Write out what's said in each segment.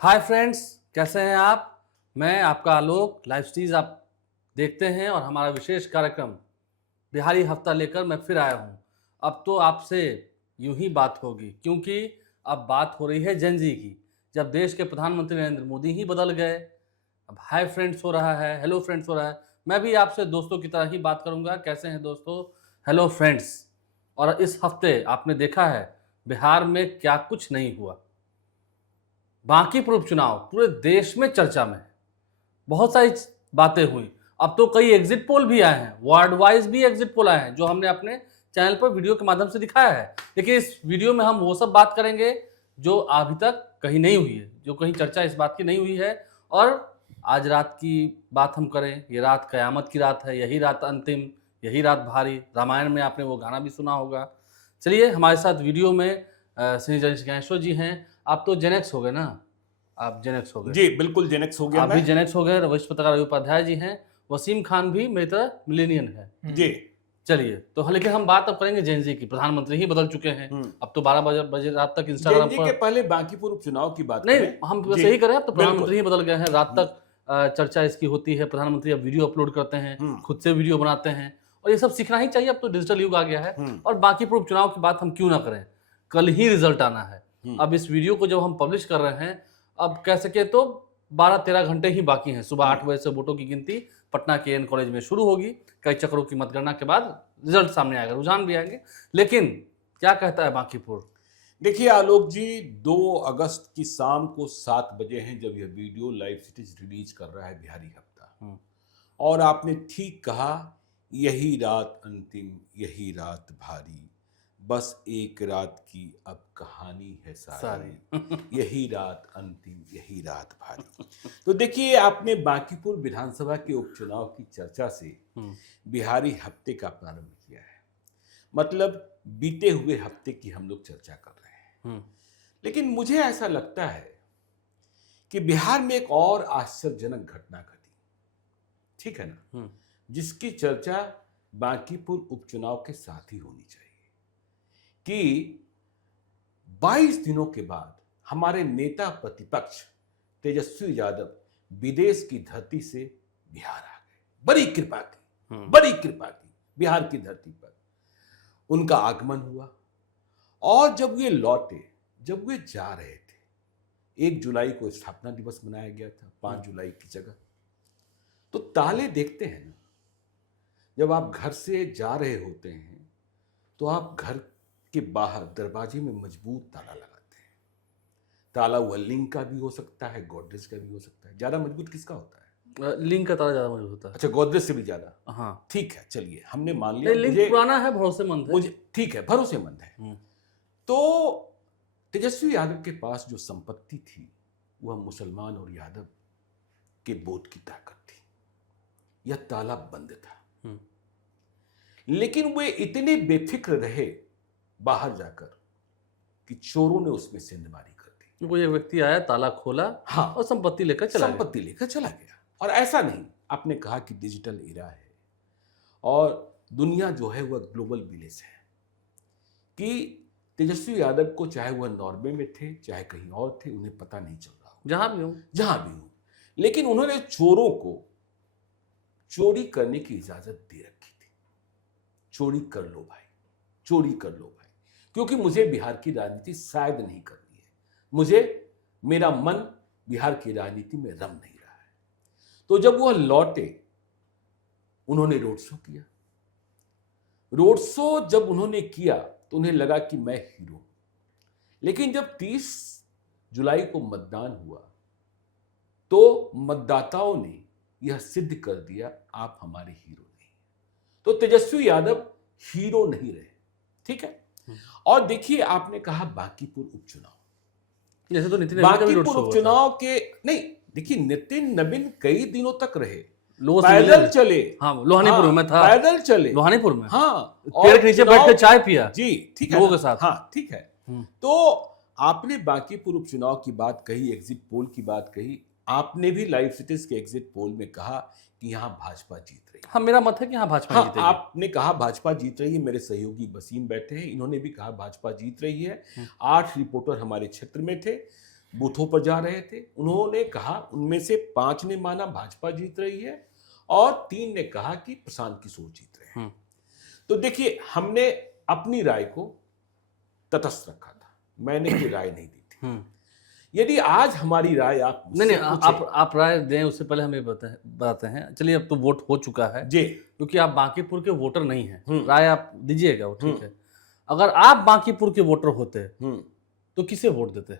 Hi friends, कैसे हैं आप। मैं आपका आलोक। लाइव स्टीज आप देखते हैं और हमारा विशेष कार्यक्रम बिहारी हफ्ता लेकर मैं फिर आया हूं। अब तो आपसे यूं ही बात होगी, क्योंकि अब बात हो रही है जेनजी की। जब देश के प्रधानमंत्री नरेंद्र मोदी ही बदल गए, अब हाय फ्रेंड्स हो रहा है, हेलो फ्रेंड्स हो रहा है। मैं भी आपसे दोस्तों की तरह ही बात करूंगा। कैसे हैं दोस्तों, हेलो फ्रेंड्स। और इस हफ्ते आपने देखा है बिहार में क्या कुछ नहीं हुआ। बांकीपुर उपचुनाव पूरे देश में चर्चा में है। बहुत सारी बातें हुई। अब तो कई एग्जिट पोल भी आए हैं, वार्ड वाइज भी एग्जिट पोल आए हैं, जो हमने अपने चैनल पर वीडियो के माध्यम से दिखाया है। देखिए, इस वीडियो में हम वो सब बात करेंगे जो अभी तक कहीं नहीं हुई है, जो कहीं चर्चा इस बात की नहीं हुई है। और आज रात की बात हम करें, ये रात कयामत की रात है, यही रात अंतिम, यही रात भारी। रामायण में आपने वो गाना भी सुना होगा। चलिए, हमारे साथ वीडियो में श्री ज्ञानेश्वर जी हैं। आप तो जेनेक्स हो गए ना, आप जेनेक्स हो गए। जी बिल्कुल जेनेक्स हो गया आप मैं। भी जेनेक्स हो गए। वरिष्ठ पत्रकार रवि उपाध्याय जी हैं। वसीम खान भी मेरी तरह मिलेनियन है। जी चलिए, तो लेकिन हम बात अब करेंगे जेनजी की। प्रधानमंत्री ही बदल चुके हैं। अब तो 12 बजे रात तक इंस्टाग्राम जेएनजी के पर पहले बांकीपुर उपचुनाव की बात नहीं, करें। हम जी वैसे ही करें। अब तो प्रधानमंत्री बिल्कुल। ही बदल गए हैं। रात तक चर्चा इसकी होती है। प्रधानमंत्री अब वीडियो अपलोड करते हैं, खुद से वीडियो बनाते हैं, और ये सब सीखना ही चाहिए। अब तो डिजिटल युग आ गया है। और बांकीपुर उपचुनाव की बात हम क्यों ना करें, कल ही रिजल्ट आना है। अब इस वीडियो को जब हम पब्लिश कर रहे हैं, अब कह सके तो 12-13 घंटे ही बाकी हैं। सुबह 8 बजे से वोटों की गिनती पटना के एन कॉलेज में शुरू होगी। कई चक्रों की मतगणना के बाद रिजल्ट सामने आएगा, रुझान भी आएंगे। लेकिन क्या कहता है बांकीपुर? देखिए आलोक जी, 2 अगस्त की शाम को 7 बजे हैं जब यह वीडियो लाइव सिटीज रिलीज कर रहा है बिहारी हफ्ता। और आपने ठीक कहा, यही रात अंतिम, यही रात भारी, बस एक रात की अब कहानी है सारी। यही रात अंतिम, यही रात भारी। तो देखिए, आपने बांकीपुर विधानसभा के उपचुनाव की चर्चा से बिहारी हफ्ते का प्रारंभ किया है। मतलब बीते हुए हफ्ते की हम लोग चर्चा कर रहे हैं। लेकिन मुझे ऐसा लगता है कि बिहार में एक और आश्चर्यजनक घटना घटी, ठीक है ना, जिसकी चर्चा बांकीपुर उपचुनाव के साथ ही होनी चाहिए। कि 22 दिनों के बाद हमारे नेता प्रतिपक्ष तेजस्वी यादव विदेश की धरती से बिहार आ गए। बड़ी कृपा की बिहार की धरती पर उनका आगमन हुआ। और जब वे लौटे, जब वे जा रहे थे, 1 जुलाई को स्थापना दिवस मनाया गया था 5 जुलाई की जगह। तो ताले देखते हैं ना, जब आप घर से जा रहे होते हैं तो आप घर के बाहर दरवाजे में मजबूत ताला लगाते हैं। ताला वह लिंक का भी हो सकता है, गोदरेज का भी हो सकता है। ज्यादा मजबूत किसका होता है? लिंक का ताला ज्यादा मजबूत होता है। अच्छा, गोदरेज से भी ज्यादा? हाँ, ठीक है, चलिए हमने मान लिया। लिंक पुराना है, भरोसेमंद है। मुझे ठीक है, भरोसेमंद है। तो तेजस्वी यादव के पास जो संपत्ति थी वह मुसलमान और यादव के वोट की ताकत थी। यह ताला बंद था, लेकिन वे इतने बेफिक्र रहे बाहर जाकर कि चोरों ने उसमें सेंधमारी कर दी। कोई एक व्यक्ति आया, ताला खोला, हाँ, और संपत्ति लेकर चला गया। और ऐसा नहीं, आपने कहा कि डिजिटल एरा है और दुनिया जो है वह ग्लोबल विलेज है। कि तेजस्वी यादव को, चाहे वह नॉर्वे में थे चाहे कहीं और थे, उन्हें पता नहीं चल रहा हो, जहां भी हो, लेकिन उन्होंने चोरों को चोरी करने की इजाजत दे रखी थी। चोरी कर लो भाई, चोरी कर लो भाई, क्योंकि मुझे बिहार की राजनीति शायद नहीं करनी है। मुझे, मेरा मन बिहार की राजनीति में रम नहीं रहा है। तो जब वह लौटे, उन्होंने रोड शो किया। रोड शो जब उन्होंने किया तो उन्हें लगा कि मैं हीरो हूं। लेकिन जब 30 जुलाई को मतदान हुआ तो मतदाताओं ने यह सिद्ध कर दिया, आप हमारे हीरो नहीं। तो तेजस्वी यादव हीरो नहीं रहे, ठीक है। और देखिए, आपने कहा बांकीपुर उपचुनाव, जैसे तो नितिन बांकीपुर उपचुनाव के नहीं, देखिए नितिन नवीन कई दिनों तक रहे, पैदल चले। हाँ, लोहानीपुर में था, पैदल चले लोहानीपुर में। हाँ, पेड़ के नीचे बैठ के चाय पिया। जी ठीक है, लोगों के साथ। हाँ ठीक है। तो आपने बांकीपुर उपचुनाव की बात कही, एग्जिट पोल की बात कही। आपने भी लाइव सिटीज के एग्जिट पोल में कहा कि यहां भाजपा जीत रही है। हाँ, मेरा मत है कि यहाँ भाजपा जीतेगी। आपने कहा भाजपा जीत रही है। मेरे सहयोगी वसीम बैठे हैं, इन्होंने भी कहा भाजपा जीत रही है। 8 रिपोर्टर हमारे क्षेत्र में थे। बूथों पर जा रहे थे। उन्होंने कहा, उनमें से 5 ने माना भाजपा जीत रही है और 3 ने कहा कि प्रशांत किशोर जीत रहे हैं। तो देखिए, हमने अपनी राय को तटस्थ रखा था, मैंने कोई राय नहीं दी थी। यदि आज हमारी राय आप नहीं, आप राय दें उससे पहले हमें बताते हैं। चलिए, अब तो वोट हो चुका है जी, क्योंकि आप बांकीपुर के वोटर नहीं हैं। राय आप दीजिएगा, वो ठीक है। अगर आप बांकीपुर के वोटर होते तो किसे वोट देते?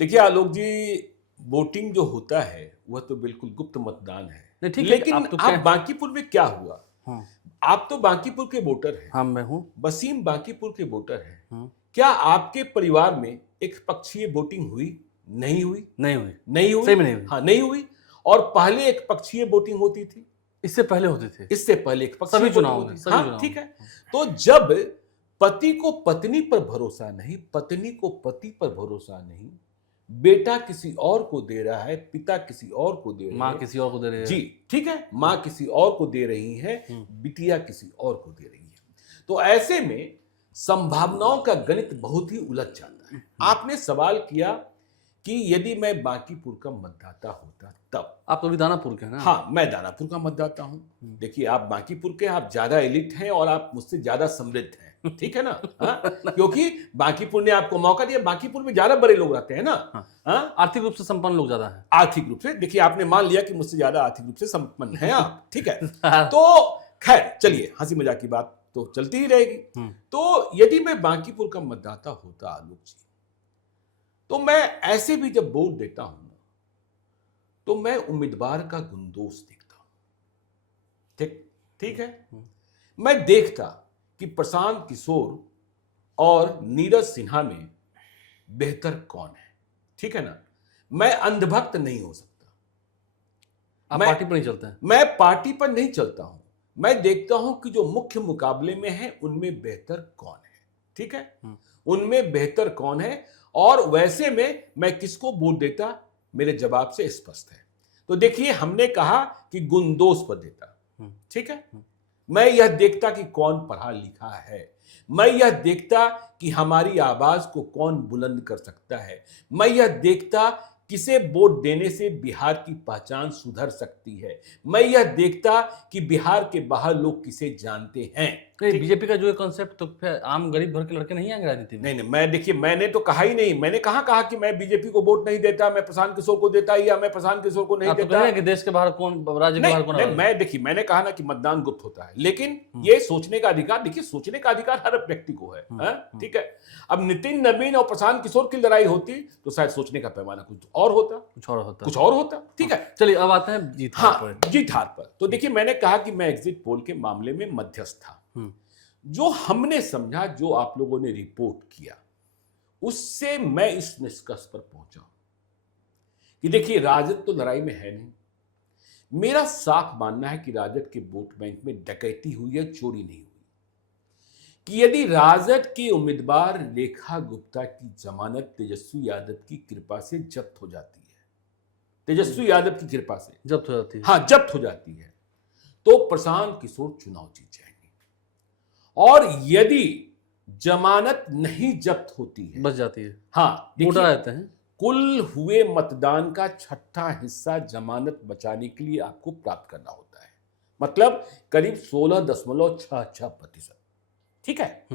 देखिए आलोक जी, वोटिंग जो होता है वह तो बिल्कुल गुप्त मतदान है। नहीं, ठीक है, लेकिन आप तो आप बांकीपुर में क्या हुआ, आप तो बांकीपुर के वोटर हैं। हाँ, मैं हूँ। वसीम बांकीपुर के वोटर हैं। क्या आपके परिवार में एक पक्षीय वोटिंग हुई? नहीं हुई। नहीं हुई। नहीं हुई, सही में नहीं हुई। हाँ, नहीं हुई। और पहले एक पक्षीय वोटिंग होती थी, इससे पहले होते थे, इससे पहले एक पक्षीय सभी चुनाव वोटिंग में, होती थी। सभी हाँ, चुनाव ठीक में। है। तो जब पति को पत्नी पर भरोसा नहीं, पत्नी को पति पर भरोसा नहीं, बेटा किसी और को दे रहा है, पिता किसी और को दे रही है, माँ किसी और को दे रही है, जी ठीक है, माँ किसी और को दे रही है, बिटिया किसी और को दे रही है। तो ऐसे में संभावनाओं का गणित बहुत ही उलझ जाता है। आपने सवाल किया कि यदि मैं बांकीपुर का मतदाता होता तब। आप तो अभी दानापुर के हैं ना? हाँ, मैं दानापुर का मतदाता हूं। देखिए, आप बांकीपुर के, आप ज्यादा एलिट हैं और आप मुझसे ज्यादा समृद्ध हैं, ठीक है ना? क्योंकि बांकीपुर ने आपको मौका दिया। बांकीपुर में ज्यादा बड़े लोग रहते हैं ना। आर्थिक रूप से संपन्न लोग ज्यादा हैं। आर्थिक रूप से, देखिए, आपने मान लिया कि मुझसे ज्यादा आर्थिक रूप से संपन्न हैं आप, ठीक है। तो खैर, चलिए, हंसी मजाक की बात तो चलती ही रहेगी। तो यदि मैं बांकीपुर का मतदाता होता आलोक जी, तो मैं ऐसे भी जब वोट देता हूं ना, तो मैं उम्मीदवार का गुणदोष देखता हूं। ठीक है। मैं देखता कि प्रशांत किशोर और नीरज सिन्हा में बेहतर कौन है, ठीक है ना? मैं अंधभक्त नहीं हो सकता। आप पार्टी पर नहीं चलते हैं? मैं पार्टी पर नहीं चलता हूं। मैं देखता हूं कि जो मुख्य मुकाबले में है उनमें बेहतर कौन है, ठीक है? उनमें बेहतर कौन है, और वैसे में मैं किसको वोट देता, मेरे जवाब से स्पष्ट है। तो देखिए, हमने कहा कि गुणदोष पर देता, ठीक है। मैं यह देखता कि कौन पढ़ा लिखा है, मैं यह देखता कि हमारी आवाज को कौन बुलंद कर सकता है, मैं यह देखता किसे वोट देने से बिहार की पहचान सुधर सकती है, मैं यह देखता कि बिहार के बाहर लोग किसे जानते हैं। बीजेपी का जो है कॉन्सेप्ट, तो फिर आम गरीब घर के लड़के नहीं आएंगे राजनीति में? नहीं, मैं देखिए, मैंने तो कहा ही नहीं। मैंने कहा कि मैं बीजेपी को वोट नहीं देता, मैं प्रशांत किशोर को देता, या मैं प्रशांत किशोर को नहीं देता। तो कि देश के बाहर कौन, राज्य के बाहर कौन? नहीं, मैं देखिए, मैंने कहा ना कि मतदान गुप्त होता है, लेकिन ये सोचने का अधिकार, देखिए, सोचने का अधिकार हर व्यक्ति को है, ठीक है। अब नितिन नवीन और प्रशांत किशोर की लड़ाई होती तो शायद सोचने का पैमाना कुछ और होता, ठीक है। चलिए, अब आते हैं जीत हार पर। जीत हार पर। तो देखिए, मैंने कहा कि मैं एग्जिट पोल के मामले में मध्यस्थ था। जो हमने समझा, जो आप लोगों ने रिपोर्ट किया, उससे मैं इस निष्कर्ष पर पहुंचा कि देखिए, राजद तो लड़ाई में है नहीं। मेरा साफ मानना है कि राजद के वोट बैंक में डकैती हुई है, चोरी नहीं हुई। कि यदि राजद के उम्मीदवार रेखा गुप्ता की जमानत तेजस्वी यादव की कृपा से जब्त हो जाती है, तेजस्वी यादव की कृपा से जब्त हो जाती है, हाँ, जब्त हो जाती है, तो प्रशांत किशोर चुनाव जीत जाएंगे। और यदि जमानत नहीं जब्त होती है, बच जाती है, हाँ, वोटर आते हैं, कुल हुए मतदान का 6ठा हिस्सा जमानत बचाने के लिए आपको प्राप्त करना होता है। मतलब करीब 16.66%, ठीक है।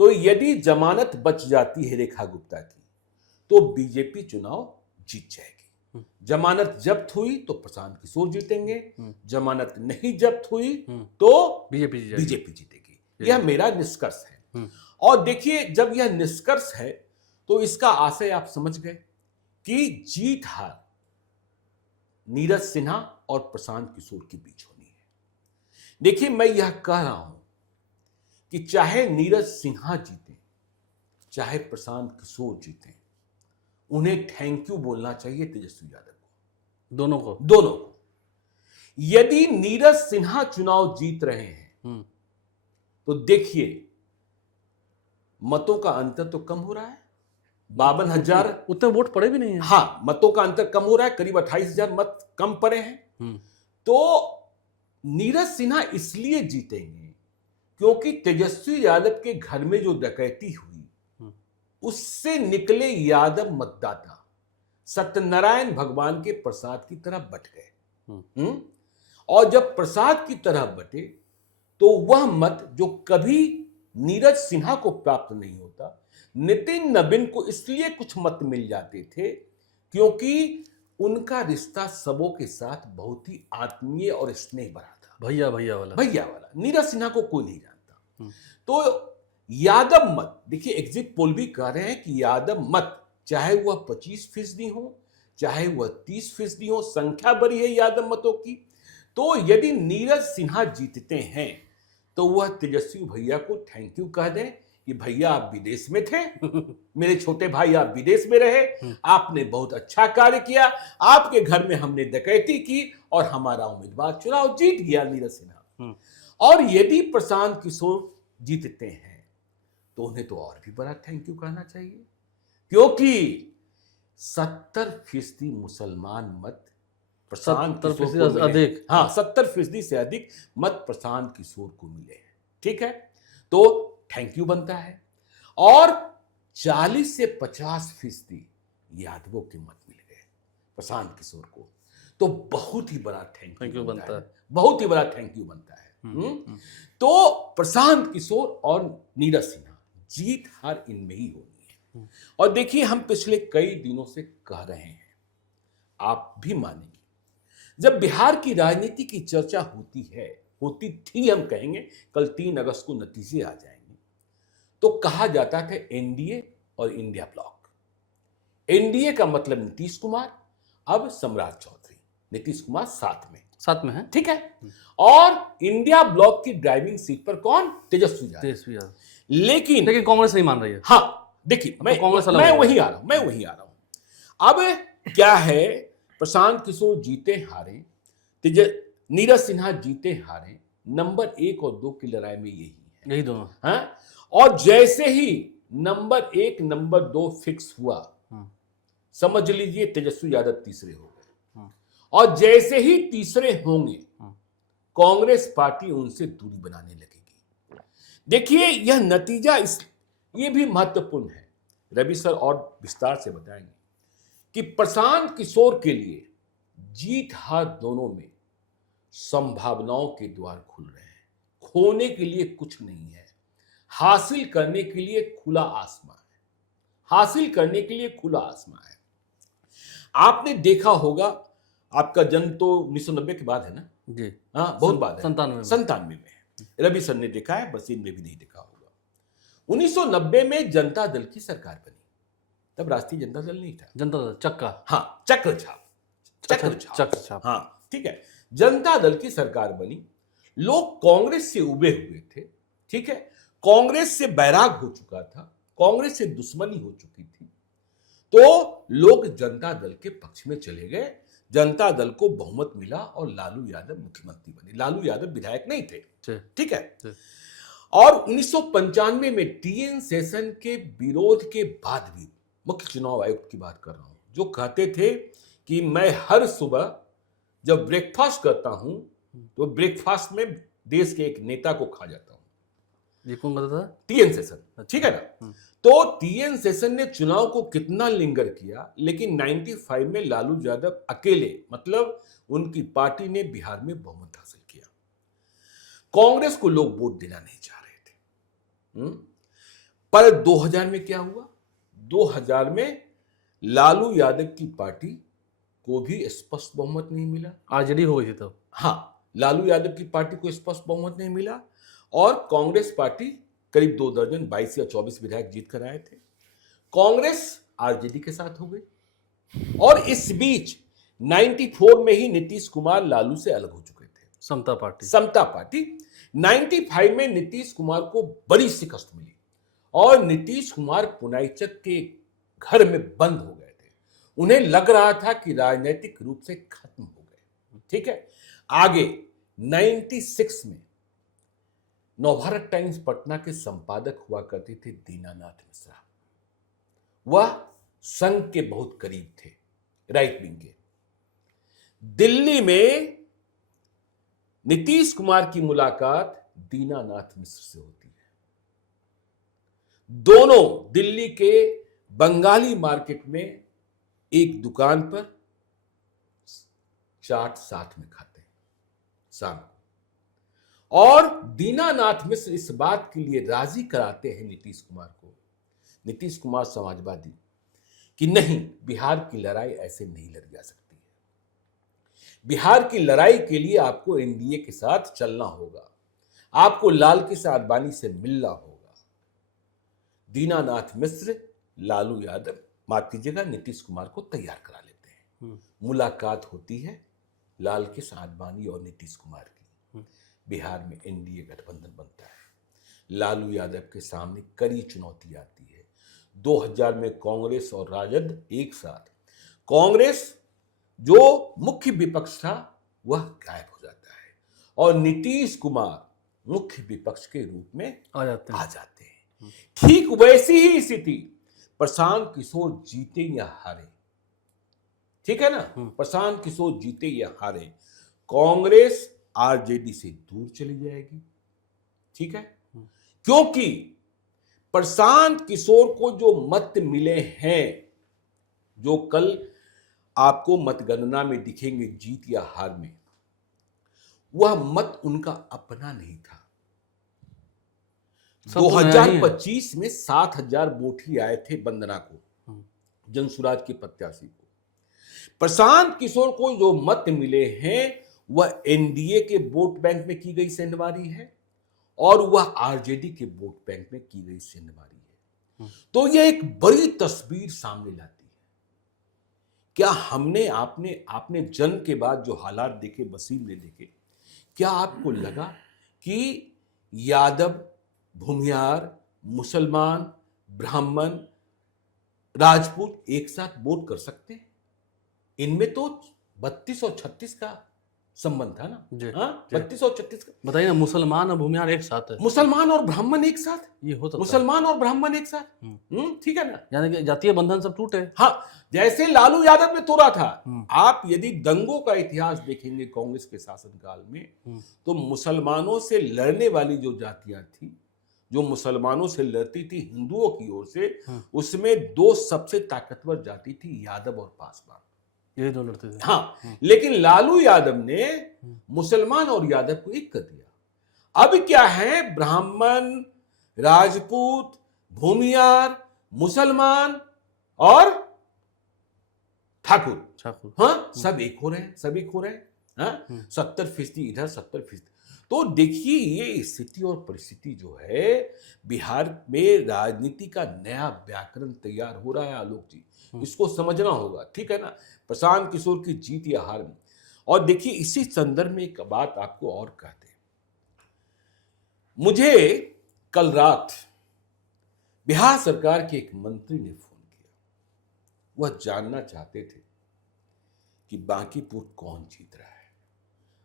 तो यदि जमानत बच जाती है रेखा गुप्ता की, तो बीजेपी चुनाव जीत जाएगी। जमानत जब्त हुई तो प्रशांत किशोर जीतेंगे, जमानत नहीं जब्त हुई तो बीजेपी जीतेगी। यह मेरा निष्कर्ष है। और देखिए, जब यह निष्कर्ष है तो इसका आशय आप समझ गए कि जीत हार नीरज सिन्हा और प्रशांत किशोर के बीच होनी है। देखिए, मैं यह कह रहा हूं कि चाहे नीरज सिन्हा जीते, चाहे प्रशांत किशोर जीते, उन्हें थैंक यू बोलना चाहिए तेजस्वी यादव को, दोनों को। यदि नीरज सिन्हा चुनाव जीत रहे हैं तो देखिए, मतों का अंतर तो कम हो रहा है। 52,000, उतने वोट पड़े भी नहीं है। हाँ, मतों का अंतर कम हो रहा है, करीब 28,000 मत कम पड़े हैं। तो नीरज सिन्हा इसलिए जीतेंगे क्योंकि तेजस्वी यादव के घर में जो डकैती हुई उससे निकले यादव मतदाता सत्यनारायण भगवान के प्रसाद की तरह बट गए। और जब प्रसाद की तरह बटे तो वह मत जो कभी नीरज सिन्हा को प्राप्त नहीं होता, नितिन नवीन को इसलिए कुछ मत मिल जाते थे क्योंकि उनका रिश्ता सबों के साथ बहुत ही आत्मीय और स्नेह भरा था। भैया भैया वाला। भैया वाला। नीरज सिन्हा को कोई नहीं जानता। तो यादव मत, देखिए एग्जिट पोल भी कह रहे हैं कि यादव मत चाहे वह 25% हो, चाहे वह 30% हो, संख्या बड़ी है यादव मतों की। तो यदि नीरज सिन्हा जीतते हैं तो वह तेजस्वी भैया को थैंक यू कह दें कि भैया आप विदेश में थे, मेरे छोटे भाई आप विदेश में रहे, आपने बहुत अच्छा कार्य किया, आपके घर में हमने डकैती की और हमारा उम्मीदवार चुनाव जीत गया नीरज सिन्हा। और यदि प्रशांत किशोर जीतते हैं तो उन्हें तो और भी बड़ा थैंक यू कहना चाहिए, क्योंकि 70% मुसलमान मत प्रशांत किशोर को मिले। अधिक, हाँ 70% से अधिक मत प्रशांत किशोर को मिले हैं। ठीक है, तो थैंक यू बनता है। और 40 से 50% यादवों के मत मिल गए प्रशांत किशोर को, तो बहुत ही बड़ा थैंक यू बनता है। बहुत ही बड़ा थैंक यू बनता है। तो प्रशांत किशोर और नीरज सिन्हा जीत हार इनमें ही होनी है। और देखिए हम पिछले कई दिनों से कह रहे हैं, आप भी मानेंगे, जब बिहार की राजनीति की चर्चा होती थी, हम कहेंगे कल 3 अगस्त को नतीजे आ जाएंगे, तो कहा जाता था एनडीए और इंडिया ब्लॉक। एनडीए का मतलब नीतीश कुमार, अब सम्राट चौधरी, नीतीश कुमार साथ में है। ठीक है। और इंडिया ब्लॉक की ड्राइविंग सीट पर कौन? तेजस्वी यादव। लेकिन कांग्रेस नहीं मान रही है। हाँ देखिए, मैं वही आ रहा हूं। अब क्या है, प्रशांत किशोर जीते हारे, नीरज सिन्हा जीते हारे, नंबर 1 और 2 की लड़ाई में यही दोनों। हाँ? और जैसे ही नंबर 1 नंबर 2 फिक्स हुआ, समझ लीजिए तेजस्वी यादव तीसरे हो गए। और जैसे ही तीसरे होंगे कांग्रेस पार्टी उनसे दूरी बनाने लगेगी। देखिए यह नतीजा ये भी महत्वपूर्ण है, रवि सर और विस्तार से बताएंगे कि प्रशांत किशोर के लिए जीत हार दोनों में संभावनाओं के द्वार खुल रहे हैं। खोने के लिए कुछ नहीं है, हासिल करने के लिए खुला आसमान है। हासिल करने के लिए खुला आसमान है। आपने देखा होगा, आपका जन्म तो 1990 के बाद है ना जी? हाँ, बहुत बाद है, 97 में है। रवि सर ने देखा है, बसीन में भी नहीं देखा होगा। 1990 में जनता दल की सरकार बनी, तब राष्ट्रीय जनता दल नहीं था, जनता दल चक्का, हाँ चक्र छाप, हाँ ठीक है। जनता दल की सरकार बनी, लोग कांग्रेस से उबे हुए थे। ठीक है, कांग्रेस से बैराग हो चुका था, कांग्रेस से दुश्मनी हो चुकी थी, तो लोग जनता दल के पक्ष में चले गए। जनता दल को बहुमत मिला और लालू यादव मुख्यमंत्री बने। लालू यादव विधायक नहीं थे। ठीक है। और 1995 में टीएन शेषन के विरोध के बाद भी, मुख्य चुनाव आयुक्त की बात कर रहा हूं, जो कहते थे कि मैं हर सुबह जब ब्रेकफास्ट करता हूं तो ब्रेकफास्ट में देश के एक नेता को खा जाता हूं। ये कौन कहता था? टीएन शेषन। ठीक है ना। तो टीएन शेषन ने चुनाव को कितना लिंगर किया, लेकिन 95 में लालू यादव अकेले, मतलब उनकी पार्टी ने बिहार में बहुमत हासिल किया। कांग्रेस को लोग वोट देना नहीं चाह रहे थे। पर 2000 में क्या हुआ? 2000 में लालू यादव की पार्टी को भी स्पष्ट बहुमत नहीं मिला। आरजेडी हो गई थी तब। हाँ, लालू यादव की पार्टी को स्पष्ट बहुमत नहीं मिला और कांग्रेस पार्टी करीब 2 दर्जन 22 या 24 विधायक जीत कर आए थे। कांग्रेस आरजेडी के साथ हो गई और इस बीच 94 में ही नीतीश कुमार लालू से अलग हो चुके थे। समता पार्टी 95 में नीतीश कुमार को बड़ी शिकस्त मिली और नीतीश कुमार पुनाईचक के घर में बंद हो गए थे। उन्हें लग रहा था कि राजनीतिक रूप से खत्म हो गए। ठीक है। आगे 96 में नवभारत टाइम्स पटना के संपादक हुआ करते थे दीनानाथ मिश्रा। वह संघ के बहुत करीब थे, राइट विंग के। दिल्ली में नीतीश कुमार की मुलाकात दीनानाथ मिश्र से होती है। दोनों दिल्ली के बंगाली मार्केट में एक दुकान पर चाट साथ में खाते हैं शाम को। और दीनानाथ मिश्र इस बात के लिए राजी कराते हैं नीतीश कुमार को, नीतीश कुमार समाजवादी, कि नहीं, बिहार की लड़ाई ऐसे नहीं लड़ी जा सकती है। बिहार की लड़ाई के लिए आपको एनडीए के साथ चलना होगा, आपको लाल कृष्ण आडवाणी से मिलना होगा। दीनानाथ मिश्र लालू यादव, माफ कीजिएगा, नीतीश कुमार को तैयार करा लेते हैं। मुलाकात होती है लाल कृष्ण आडवाणी और नीतीश कुमार की। बिहार में एनडीए गठबंधन बनता है। लालू यादव के सामने कड़ी चुनौती आती है। 2000 में कांग्रेस और राजद एक साथ, कांग्रेस जो मुख्य विपक्ष था वह गायब हो जाता है और नीतीश कुमार मुख्य विपक्ष के रूप में आ जाते हैं। ठीक वैसी ही स्थिति, प्रशांत किशोर जीते या हारे, ठीक है ना, प्रशांत किशोर जीते या हारे, कांग्रेस आरजेडी से दूर चली जाएगी। ठीक है, क्योंकि प्रशांत किशोर को जो मत मिले हैं, जो कल आपको मतगणना में दिखेंगे जीत या हार में, वह मत उनका अपना नहीं था। 2025 में 7,000 वोट ही आए थे वंदना को, जनसुराज के प्रत्याशी को। प्रशांत किशोर को जो मत मिले हैं वह एनडीए के वोट बैंक में की गई सेंधमारी है और वह आरजेडी के वोट बैंक में की गई सेंधमारी है। तो यह एक बड़ी तस्वीर सामने लाती है। क्या हमने आपने जन्म के बाद जो हालात देखे, वसीम ने देखे, क्या आपको लगा कि यादव, भूमियार, मुसलमान, ब्राह्मण, राजपूत एक साथ वोट कर सकते हैं? इनमें तो 32 और 36 का संबंध था ना। 32 और 36 का। बताइए ना, मुसलमान और भूमियार एक साथ है, मुसलमान और ब्राह्मण एक साथ, ये हो सकता मुसलमान और ब्राह्मण एक साथ, ठीक है ना, यानी कि जातीय बंधन सब टूटे। हाँ, जैसे लालू यादव ने तोड़ा था। आप यदि दंगों का इतिहास देखेंगे कांग्रेस के शासनकाल में, तो मुसलमानों से लड़ने वाली जो जातियां थी, जो मुसलमानों से लड़ती थी हिंदुओं की ओर से, उसमें दो सबसे ताकतवर जाति थी, यादव और पासवान, ये दो लड़ते थे। हाँ, लेकिन लालू यादव ने मुसलमान और यादव को एक कर दिया। अब क्या है, ब्राह्मण, राजपूत, भूमियार, मुसलमान और ठाकुर, हाँ, सब एक हो रहे हैं, सब एक हो रहे हैं। हाँ, 70% इधर, 70%। तो देखिए, ये स्थिति और परिस्थिति जो है, बिहार में राजनीति का नया व्याकरण तैयार हो रहा है आलोक जी, इसको समझना होगा। ठीक है ना, प्रशांत किशोर की जीत या हार में। और देखिए, इसी संदर्भ में एक बात आपको और कहते हैं, मुझे कल रात बिहार सरकार के एक मंत्री ने फोन किया। वह जानना चाहते थे कि बांकीपुर कौन जीत रहा है।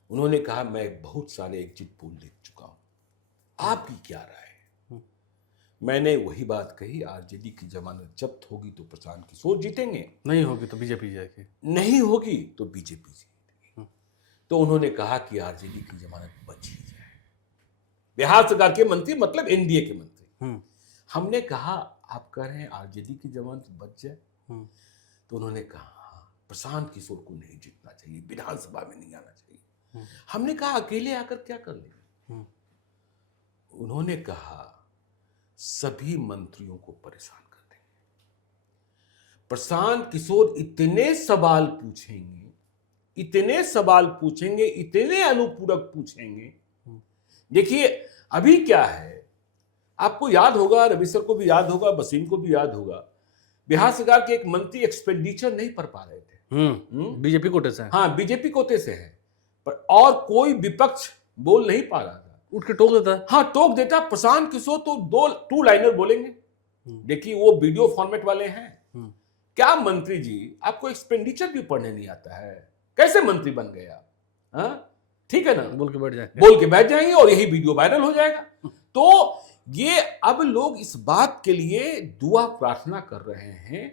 उन्होंने कहा, मैं बहुत सारे एग्जिट पोल देख चुका हूं, आपकी क्या राय है? मैंने वही बात कही, आरजेडी की जमानत जब्त होगी तो प्रशांत किशोर जीतेंगे, नहीं होगी तो बीजेपी जाएगी, नहीं होगी तो बीजेपी जीतेगी। तो उन्होंने कहा कि आरजेडी की जमानत बच ही जाए। बिहार सरकार के मंत्री, मतलब एनडीए के मंत्री। हमने कहा, आप कह रहे हैं आरजेडी की जमानत बच जाए? तो उन्होंने कहा, प्रशांत किशोर को नहीं जीतना चाहिए, विधानसभा में नहीं आना चाहिए। हमने कहा, अकेले आकर क्या कर लेंगे? उन्होंने कहा, सभी मंत्रियों को परेशान कर देंगे। प्रशांत किशोर इतने सवाल पूछेंगे, इतने सवाल पूछेंगे, इतने अनुपूरक पूछेंगे। देखिए, अभी क्या है, आपको याद होगा, रवि सर को भी याद होगा, वसीम को भी याद होगा, बिहार सरकार के एक मंत्री एक्सपेंडिचर नहीं कर पा रहे थे। बीजेपी कोटे से। हाँ, बीजेपी कोटे से है, पर और कोई विपक्ष बोल नहीं पा रहा था, उठ के टोक देता है। हाँ, टोक देता। प्रशांत किशोर तो टू लाइनर बोलेंगे। देखिए, वो वीडियो फॉर्मेट वाले हैं। क्या मंत्री जी, आपको एक्सपेंडिचर भी पढ़ने नहीं आता है? कैसे मंत्री बन गए आप? हाँ, ठीक है ना, बोल के बैठ जाएंगे और यही वीडियो वायरल हो जाएगा। तो ये अब लोग इस बात के लिए दुआ प्रार्थना कर रहे हैं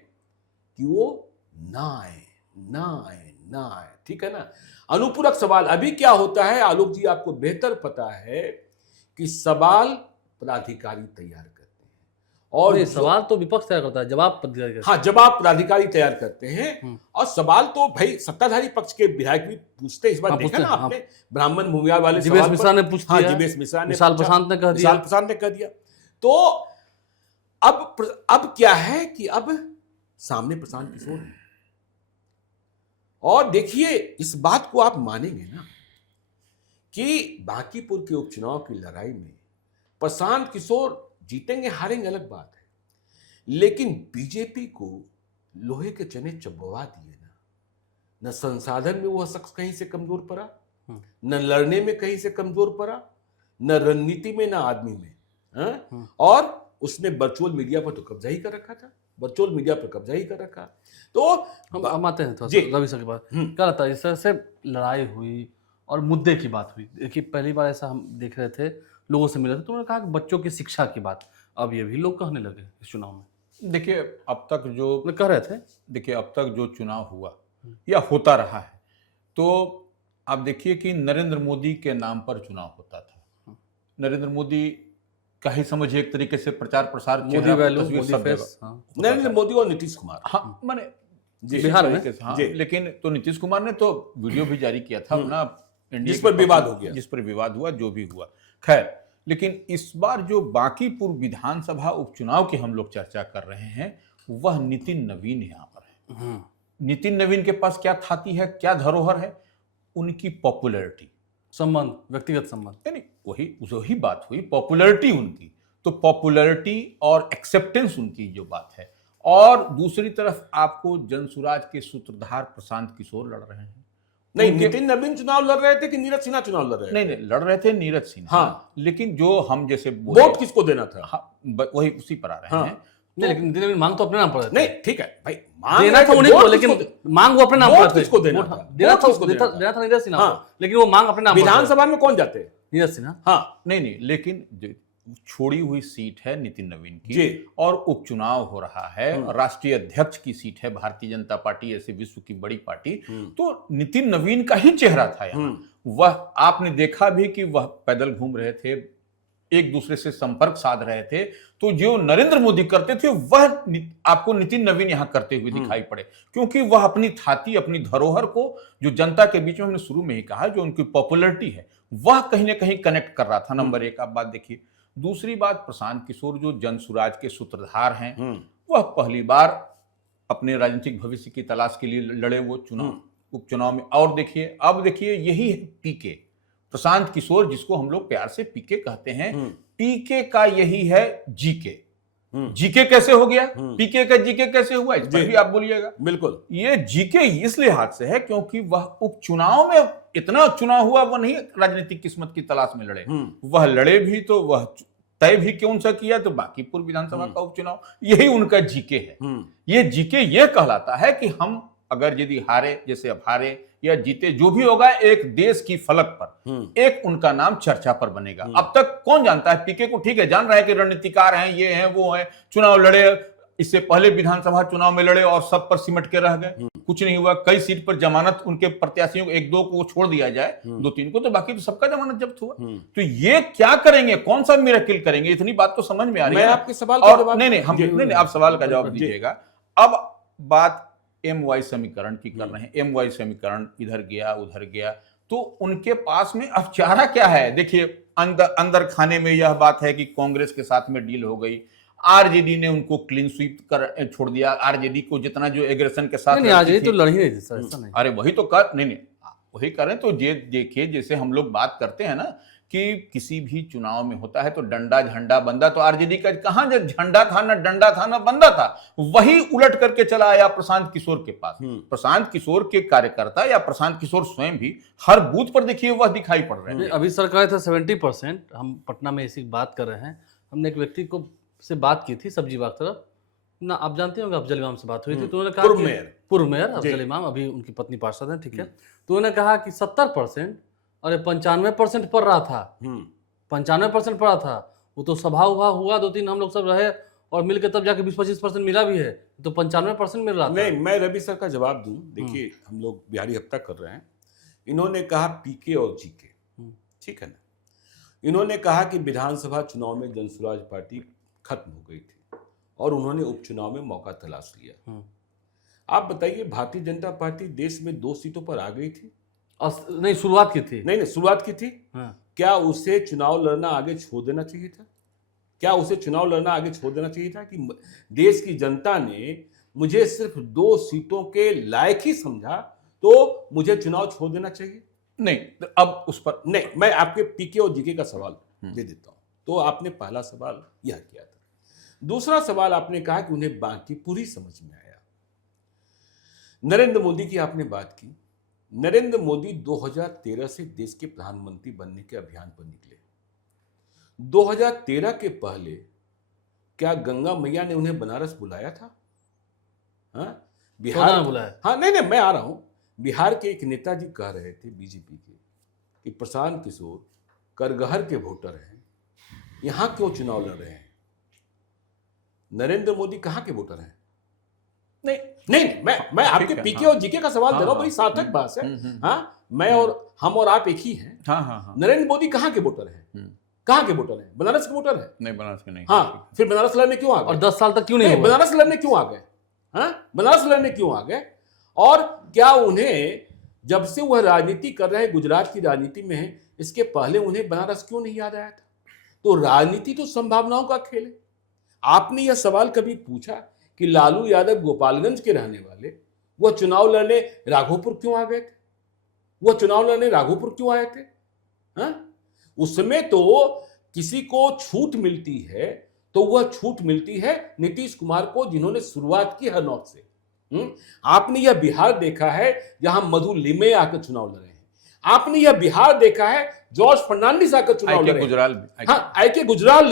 कि वो ना आए, ना आए, ना आए। ठीक है ना। अनुपूरक सवाल अभी क्या होता है आलोक जी, आपको बेहतर पता है कि सवाल पदाधिकारी तैयार करते हैं और नहीं, सवाल तो विपक्ष तैयार करता है, जवाब पदाधिकारी करता हाँ, जवाब पदाधिकारी तैयार करते हैं। और सवाल तो भाई सत्ताधारी पक्ष के विधायक भी पूछते हैं। इस बार हाँ, देखा पूछते ना हैं, आपने ब्राह्मण भूमिहार वाले है। जीवेश सवाल मिश्रा पर? ने पूछ हाँ, दिया, जीवेश मिश्रा ने विशाल पूछा, प्रशांत ने कह दिया। विशाल प्रशांत ने कह दिया। तो अब क्या है कि अब सामने प्रशांत किशोर है। और देखिए, इस बात को आप मानेंगे ना कि बांकीपुर के उपचुनाव की लड़ाई में प्रशांत किशोर जीतेंगे हारेंगे अलग बात है, लेकिन बीजेपी को लोहे के चने चबवा दिए ना। न संसाधन में वह शख्स कहीं से कमजोर पड़ा, न लड़ने में कहीं से कमजोर पड़ा, न रणनीति में, न आदमी में। हाँ? और उसने वर्चुअल मीडिया पर तो कब्जा ही कर रखा था, वर्चुअल मीडिया पर कब्जा ही कर रखा। तो हम आते हैं थोड़ा सा रवि सर के पास। क्या लगता है इस तरह से लड़ाई हुई और मुद्दे की बात हुई? देखिए, पहली बार ऐसा हम देख रहे थे, लोगों से मिले थे तो उन्होंने कहा कि बच्चों की शिक्षा की बात, अब ये भी लोग कहने लगे इस चुनाव में। देखिए, अब तक जो कह रहे थे, देखिए अब तक जो चुनाव हुआ या होता रहा है, तो आप देखिए कि नरेंद्र मोदी के नाम पर चुनाव होता था। नरेंद्र मोदी का ही समझिए एक तरीके से प्रचार प्रसार, मोदी वैल्यू, मोदी फेस। नरेंद्र मोदी और नीतीश कुमार, हाँ माने बिहार में, हाँ, लेकिन तो नीतीश कुमार ने तो वीडियो भी जारी किया था ना, जिस पर विवाद हो गया, जिस पर विवाद हुआ, जो भी हुआ खैर। लेकिन इस बार जो बांकीपुर विधानसभा उपचुनाव की हम लोग चर्चा कर रहे हैं, वह नितिन नवीन यहाँ पर है। नितिन नवीन के पास क्या थाती है, क्या धरोहर है? उनकी पॉपुलैरिटी, संबंध, व्यक्तिगत संबंध, यानी वही बात हुई, पॉपुलैरिटी उनकी। तो पॉपुलैरिटी और एक्सेप्टेंस उनकी जो बात है। और दूसरी तरफ आपको जनसुराज के सूत्रधार प्रशांत किशोर लड़ रहे हैं। नहीं, नितिन नवीन चुनाव लड़ रहे थे कि नीरज सिन्हा चुनाव लड़ रहे थे? नहीं, लड़ रहे थे नीरज सिन्हा। हाँ, लेकिन जो हम जैसे वोट किसको देना था, हाँ, वही उसी पर आ रहे हैं। नहीं, लेकिन नितिन नवीन मांग तो अपने नाम पर नहीं, ठीक है भाई, देना था उन्हीं को, लेकिन मांग वो अपने नाम पर किसको देना था? देना था नीरज सिन्हा, लेकिन वो मांग अपने नाम पर। विधानसभा में कौन जाते? नीरज सिन्हा। हाँ, नहीं, लेकिन छोड़ी हुई सीट है नितिन नवीन की, और उपचुनाव हो रहा है, राष्ट्रीय अध्यक्ष की सीट है, भारतीय जनता पार्टी ऐसे विश्व की बड़ी पार्टी। तो नितिन नवीन का ही चेहरा था यहाँ। वह आपने देखा भी कि वह पैदल घूम रहे थे, एक दूसरे से संपर्क साध रहे थे। तो जो नरेंद्र मोदी करते थे वह आपको नितिन नवीन यहां करते हुए दिखाई पड़े, क्योंकि वह अपनी थाती, अपनी धरोहर को, जो जनता के बीच में हमने शुरू में ही कहा, जो उनकी पॉपुलैरिटी है, वह कहीं ना कहीं कनेक्ट कर रहा था। नंबर एक आप बात देखिए। दूसरी बात, प्रशांत किशोर जो जनसुराज के सूत्रधार हैं, वह पहली बार अपने राजनीतिक भविष्य की तलाश के लिए लड़े वो उपचुनाव में। और देखिए, अब देखिए, यही है पीके, प्रशांत किशोर जिसको हम लोग प्यार से पीके कहते हैं, पीके का यही है जीके। जीके कैसे हो गया, पीके का जीके कैसे हुआ, इस पर भी आप बोलिएगा। बिल्कुल, ये जीके इस लिहाज से है क्योंकि वह उपचुनाव में इतना चुनाव हुआ, वह नहीं राजनीतिक किस्मत की तलाश में लड़े, वह लड़े भी तो वह तय भी कौन सा किया, तो बांकीपुर विधानसभा का उपचुनाव, यही उनका जीके है। ये जीके ये कहलाता है कि हम अगर यदि हारे, जैसे अब हारे या जीते, जो भी होगा एक देश की फलक पर एक उनका नाम चर्चा पर बनेगा। अब तक कौन जानता है पीके को? ठीक है, जान रहा है कि रणनीतिकार हैं, ये हैं, वो हैं, चुनाव लड़े, इससे पहले विधानसभा चुनाव में लड़े और सब पर सिमट के रह गए, कुछ नहीं हुआ। कई सीट पर जमानत उनके प्रत्याशियों, एक दो को छोड़ दिया जाए, दो तीन को, तो बाकी तो सबका जमानत जब्त हुआ। तो ये क्या करेंगे, कौन सा मिरेकल करेंगे? इतनी बात तो समझ में आ रही है। आपके सवाल का जवाब नहीं, आप सवाल का जवाब दीजिएगा। अब बात MY समीकरण की कर रहे हैं। MY समीकरण इधर गया उधर गया, तो उनके पास में अब चारा क्या है? देखिए, अंदर खाने में यह बात है कि कांग्रेस के साथ में डील हो गई, आरजेडी ने उनको क्लीन स्वीप कर छोड़ दिया। आरजेडी को जितना जो एग्रेशन के साथ आरजेडी तो लड़ ही नहीं थी सर, ऐसा नहीं। अरे वही तो कर, नहीं वही करें। तो ये देखिए, जैसे हम लोग बात करते हैं ना कि किसी भी चुनाव में होता है तो डंडा झंडा बंदा, तो आरजेडी का कहां झंडा था, ना डंडा था, ना बंदा था, वही उलट करके चला आया प्रशांत किशोर के पास। प्रशांत किशोर के कार्यकर्ता या प्रशांत किशोर स्वयं भी हर बूथ पर देखिए वह दिखाई पड़ रहे हैं। अभी सरकार था 70%, हम पटना में इसी बात कर रहे हैं। हमने एक व्यक्ति को से बात की थी सब्जी बाग तरफ ना, आप जानते होंगे, अफजल इमाम से बात हुई थी, तो उन्होंने कहा पूर्व मेयर अफजल इमाम, अभी उनकी पत्नी पार्षद है, ठीक है। तो उन्होंने कहा कि 70% और 95% पर रहा था, 95% पर रहा था। वो तो सभा उभा हुआ, 2-3 हम लोग सब रहे और मिलकर तब जाके 20-25% मिला भी है, तो 95% मिल रहा था। नहीं, मैं रवि सर का जवाब दूं। देखिए, हम लोग बिहारी हफ्ता कर रहे हैं। इन्होंने कहा पीके और जीके, ठीक है ना। इन्होंने कहा कि विधानसभा चुनाव में जनसुराज पार्टी खत्म हो गई थी। और उन्होंने उपचुनाव में मौका तलाश लिया। आप बताइए, भारतीय जनता पार्टी देश में 2 सीटों पर आ गई थी। नहीं, शुरुआत की थी। नहीं, शुरुआत की थी। हाँ। क्या उसे चुनाव लड़ना आगे छोड़ देना चाहिए था? क्या उसे चुनाव लड़ना आगे छोड़ देना चाहिए था कि देश की जनता ने मुझे सिर्फ 2 सीटों के लायक ही समझा तो मुझे चुनाव छोड़ देना चाहिए? नहीं, अब उस पर नहीं, मैं आपके पीके और जीके का सवाल दे देता हूं। तो आपने पहला सवाल यह किया था। दूसरा सवाल आपने कहा कि उन्हें बांकीपुर ही समझ में आया। नरेंद्र मोदी की आपने बात की। नरेंद्र मोदी 2013 से देश के प्रधानमंत्री बनने के अभियान पर निकले। 2013 के पहले क्या गंगा मैया ने उन्हें बनारस बुलाया था? हाँ, बिहार बुलाया। हाँ, नहीं, मैं आ रहा हूं। बिहार के एक नेताजी कह रहे थे बीजेपी के कि प्रशांत किशोर करगहर के वोटर हैं, यहां क्यों चुनाव लड़ रहे हैं? नरेंद्र मोदी कहां के वोटर हैं? नहीं, मैं आपके पीके और जीके का सवाल दे रहा हूं, बड़ी सार्थक बात है। हाँ, मैं और हम और आप एक ही हैं। नरेंद्र मोदी कहां के वोटर हैं? कहां के वोटर हैं? बनारस के वोटर हैं? नहीं, बनारस के नहीं। हाँ, फिर बनारस लड़ने क्यों आ गए? और 10 साल तक क्यों नहीं? बनारस लड़ने क्यों आ गए? हाँ, बनारस लड़ने क्यों आ गए? और क्या उन्हें, जब से वह राजनीति कर रहे हैं, गुजरात की राजनीति में है, इसके पहले उन्हें बनारस क्यों नहीं याद आया था? तो राजनीति तो संभावनाओं का खेल है। आपने यह सवाल कभी पूछा कि लालू यादव गोपालगंज के रहने वाले, वह चुनाव लड़ने राघोपुर क्यों आ गए थे? वह चुनाव लड़ने राघोपुर क्यों आए थे? हाँ? उसमें तो किसी को छूट मिलती है तो वह छूट मिलती है नीतीश कुमार को, जिन्होंने शुरुआत की हर नौक से। आपने यह बिहार देखा है जहां मधु लिमे आकर चुनाव लड़े हैं। आपने यह बिहार देखा है जॉर्ज फर्नांडिस आकर चुनाव लड़े। आई के गुजराल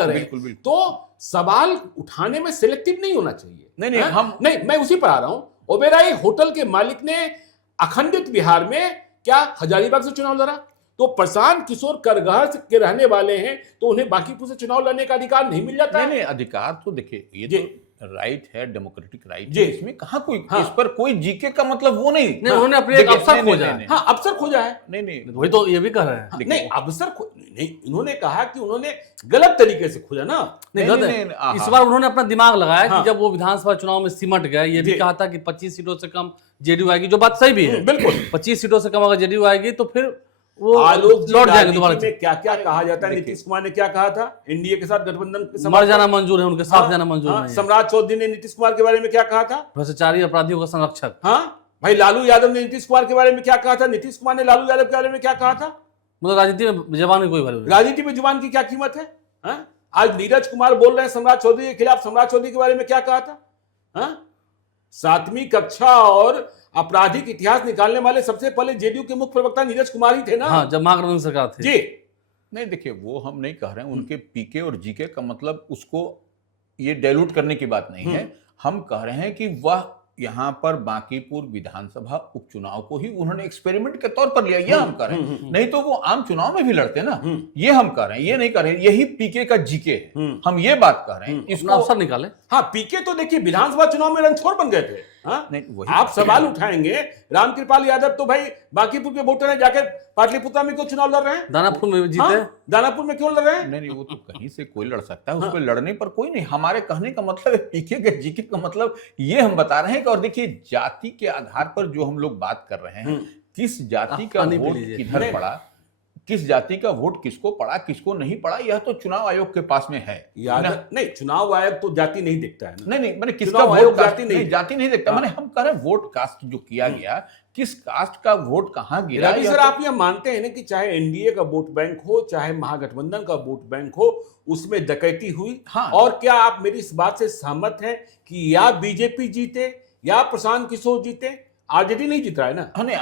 लड़े। तो सवाल उठाने में सिलेक्टिव नहीं होना चाहिए। नहीं, मैं उसी पर आ रहा हूं। ओबेराई होटल के मालिक ने अखंडित बिहार में क्या हजारीबाग से चुनाव लड़ा? तो प्रशांत किशोर करगहर के रहने वाले हैं तो उन्हें बांकीपुर से चुनाव लड़ने का अधिकार नहीं मिल जाता? नहीं, अधिकार तो देखिए, ये तो राइट है, डेमोक्रेटिक राइट है, इसमें कहां कोई इस पर कोई जीके का मतलब वो नहीं। उन्होंने अपने एक अवसर खोजा है। हाँ, अवसर खोजा है। नहीं, वही तो ये भी कह रहे हैं। नहीं, अवसर नहीं, इन्होंने कहा कि उन्होंने गलत तरीके से खोजा ना। नहीं, इस बार उन्होंने अपना दिमाग लगाया कि जब वो विधानसभा चुनाव में सिमट गए, ये भी कहा था कि 25 सीटों से कम जेडीयू आएगी, जो बात सही भी है। बिल्कुल, 25 सीटों से कम अगर जेडीयू आएगी तो फिर वो आलोक लौट जाएंगे दोबारा। क्या क्या कहा जाता है? नीतीश कुमार ने क्या कहा था? एनडीए के साथ गठबंधन के मर जाना मंजूर है, उनके साथ जाना मंजूर नहीं है। सम्राट चौधरी ने नीतीश कुमार के बारे में क्या कहा था? भ्रष्टाचारी अपराधियों का संरक्षक। हाँ भाई, लालू यादव ने नीतीश कुमार के बारे में क्या कहा था? नीतीश कुमार ने लालू यादव के बारे में क्या कहा था? मतलब राजनीति में जबान की कोई वैल्यू नहीं। राजनीति में जुबान की क्या कीमत है? आज नीरज कुमार बोल रहे हैं सम्राट चौधरी के खिलाफ। सम्राट चौधरी के बारे में क्या कहा था? 7वीं कक्षा और आपराधिक इतिहास निकालने वाले सबसे पहले जेडीयू के मुख्य प्रवक्ता नीरज कुमार ही थे ना। हाँ, जब महागठबंधन सरकार थी। जी नहीं, देखिए, वो हम नहीं कह रहे हैं उनके पीके और जीके का मतलब उसको ये डाइल्यूट करने की बात नहीं है। हम कह रहे हैं कि वह यहाँ पर बांकीपुर विधानसभा उपचुनाव को ही उन्होंने एक्सपेरिमेंट के तौर पर लिया, यह हम कह रहे हैं। नहीं तो वो आम चुनाव में भी लड़ते ना, ये हम कह रहे हैं, ये नहीं कह रहे हैं। यही पीके का जीके है, हम ये बात कह रहे हैं। इसको अवसर निकाले। हाँ, पीके तो देखिए विधानसभा चुनाव में रणछोड़ बन गए थे। आप सवाल उठाएंगे, रामकृपाल यादव तो भाई बांकीपुर के वोटर हैं, जाकर पाटलिपुत्रा में क्यों चुनाव लड़ रहे हैं? दानापुर में जीते। दानापुर में क्यों लड़ रहे हैं? नहीं, वो तो कहीं से कोई लड़ सकता है, उस पर लड़ने पर कोई नहीं। हमारे कहने का मतलब है, पीके के जीके का मतलब ये हम बता रहे हैं कि, और देखिए, जाति के आधार पर जो हम लोग बात कर रहे हैं, किस जाति का वोट किधर पड़ा, किस जाति का वोट किसको पड़ा, किसको नहीं पड़ा, यह तो चुनाव आयोग के पास में है। नहीं, चुनाव आयोग तो जाति नहीं देखता है ना। नहीं, मैंने किसका वोट जाति नहीं देखता। मैंने हम कह रहे हैं वोट कास्ट जो किया गया, किस कास्ट का वोट कहां गिरा। रवि सर, आप यह मानते हैं ना कि चाहे एनडीए का वोट बैंक हो, चाहे महागठबंधन का वोट बैंक हो, उसमें डकैती हुई? हाँ। और क्या आप मेरी इस बात से सहमत हैं कि या बीजेपी जीते या प्रशांत किशोर जीते? आरजेडी नहीं जीत रहा है ना। नहीं,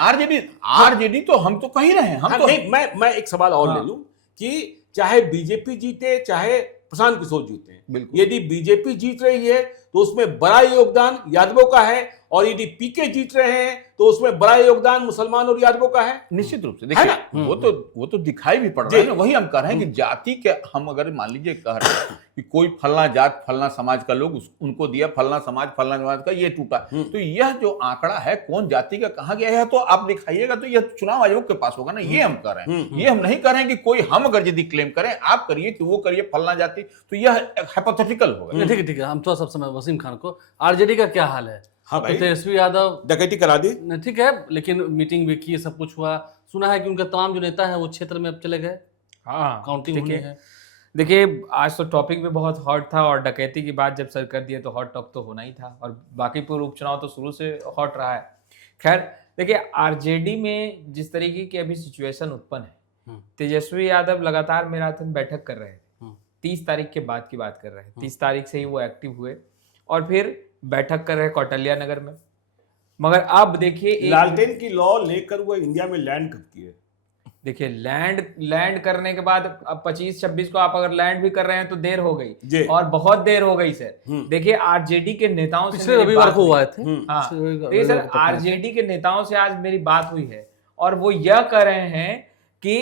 आरजेडी तो हम तो कह ही रहे हैं। हम तो नहीं, मैं एक सवाल और ले लूं कि चाहे बीजेपी जीते चाहे प्रशांत किशोर जीते, यदि बीजेपी जीत रही है तो उसमें बड़ा योगदान यादवों का है और यदि पीके जीत रहे हैं तो उसमें बड़ा योगदान मुसलमान और यादवों का है। निश्चित रूप से है देखिए ना? वो तो दिखाई भी पड़ रहा है ना। वही हम कह रहे हैं कि जाति के, हम अगर मान लीजिए कह रहे हैं कि कोई फलना जात फलना समाज का लोग उनको दिया, फलना समाज का ये टूटा, तो यह जो आंकड़ा है कौन जाति का कहा गया है तो आप दिखाइएगा, तो यह चुनाव आयोग के पास होगा ना। ये हम कह रहे हैं, ये हम नहीं कह रहे हैं कि कोई, हम अगर यदि क्लेम करें आप करिए कि वो करिए फलना जाति, तो यह हाइपोथेटिकल होगा। ठीक है ठीक है, हम थोड़ा सब समय वसीम खान को, आरजेडी का क्या हाल है? हाँ भाई, तेजस्वी यादव डकैती करा दी, ठीक है, लेकिन मीटिंग भी की, सब कुछ हुआ, सुना है कि उनके तमाम जो नेता हैं वो क्षेत्र में अब चले गए, हाँ काउंटिंग होनी है। देखिए आज तो टॉपिक भी बहुत हॉट था और डकैती की बात जब सर कर दिए तो हॉट टॉप तो होना ही था, और बांकीपुर उपचुनाव तो शुरू से हॉट रहा है। खैर देखिए आरजेडी में जिस तरीके की अभी सिचुएशन उत्पन्न है, तेजस्वी यादव लगातार मैराथन बैठक कर रहे थे, 30 तारीख के बाद की बात कर रहे हैं, 30 तारीख से ही वो एक्टिव हुए और फिर बैठक कर रहे कौटल्या नगर में। मगर अब देखिए लालटेन की लॉ लेकर वो इंडिया में लैंड कब किए? देखिए लैंड करने के बाद अब 25-26 को आप अगर लैंड भी कर रहे हैं तो देर हो गई, और बहुत देर हो गई सर। देखिए आरजेडी के नेताओं से पिछले रविवार को हुए थे। हाँ देखिए सर, आरजेडी के नेताओं से आज मेरी बात हुई है और वो यह कह रहे हैं कि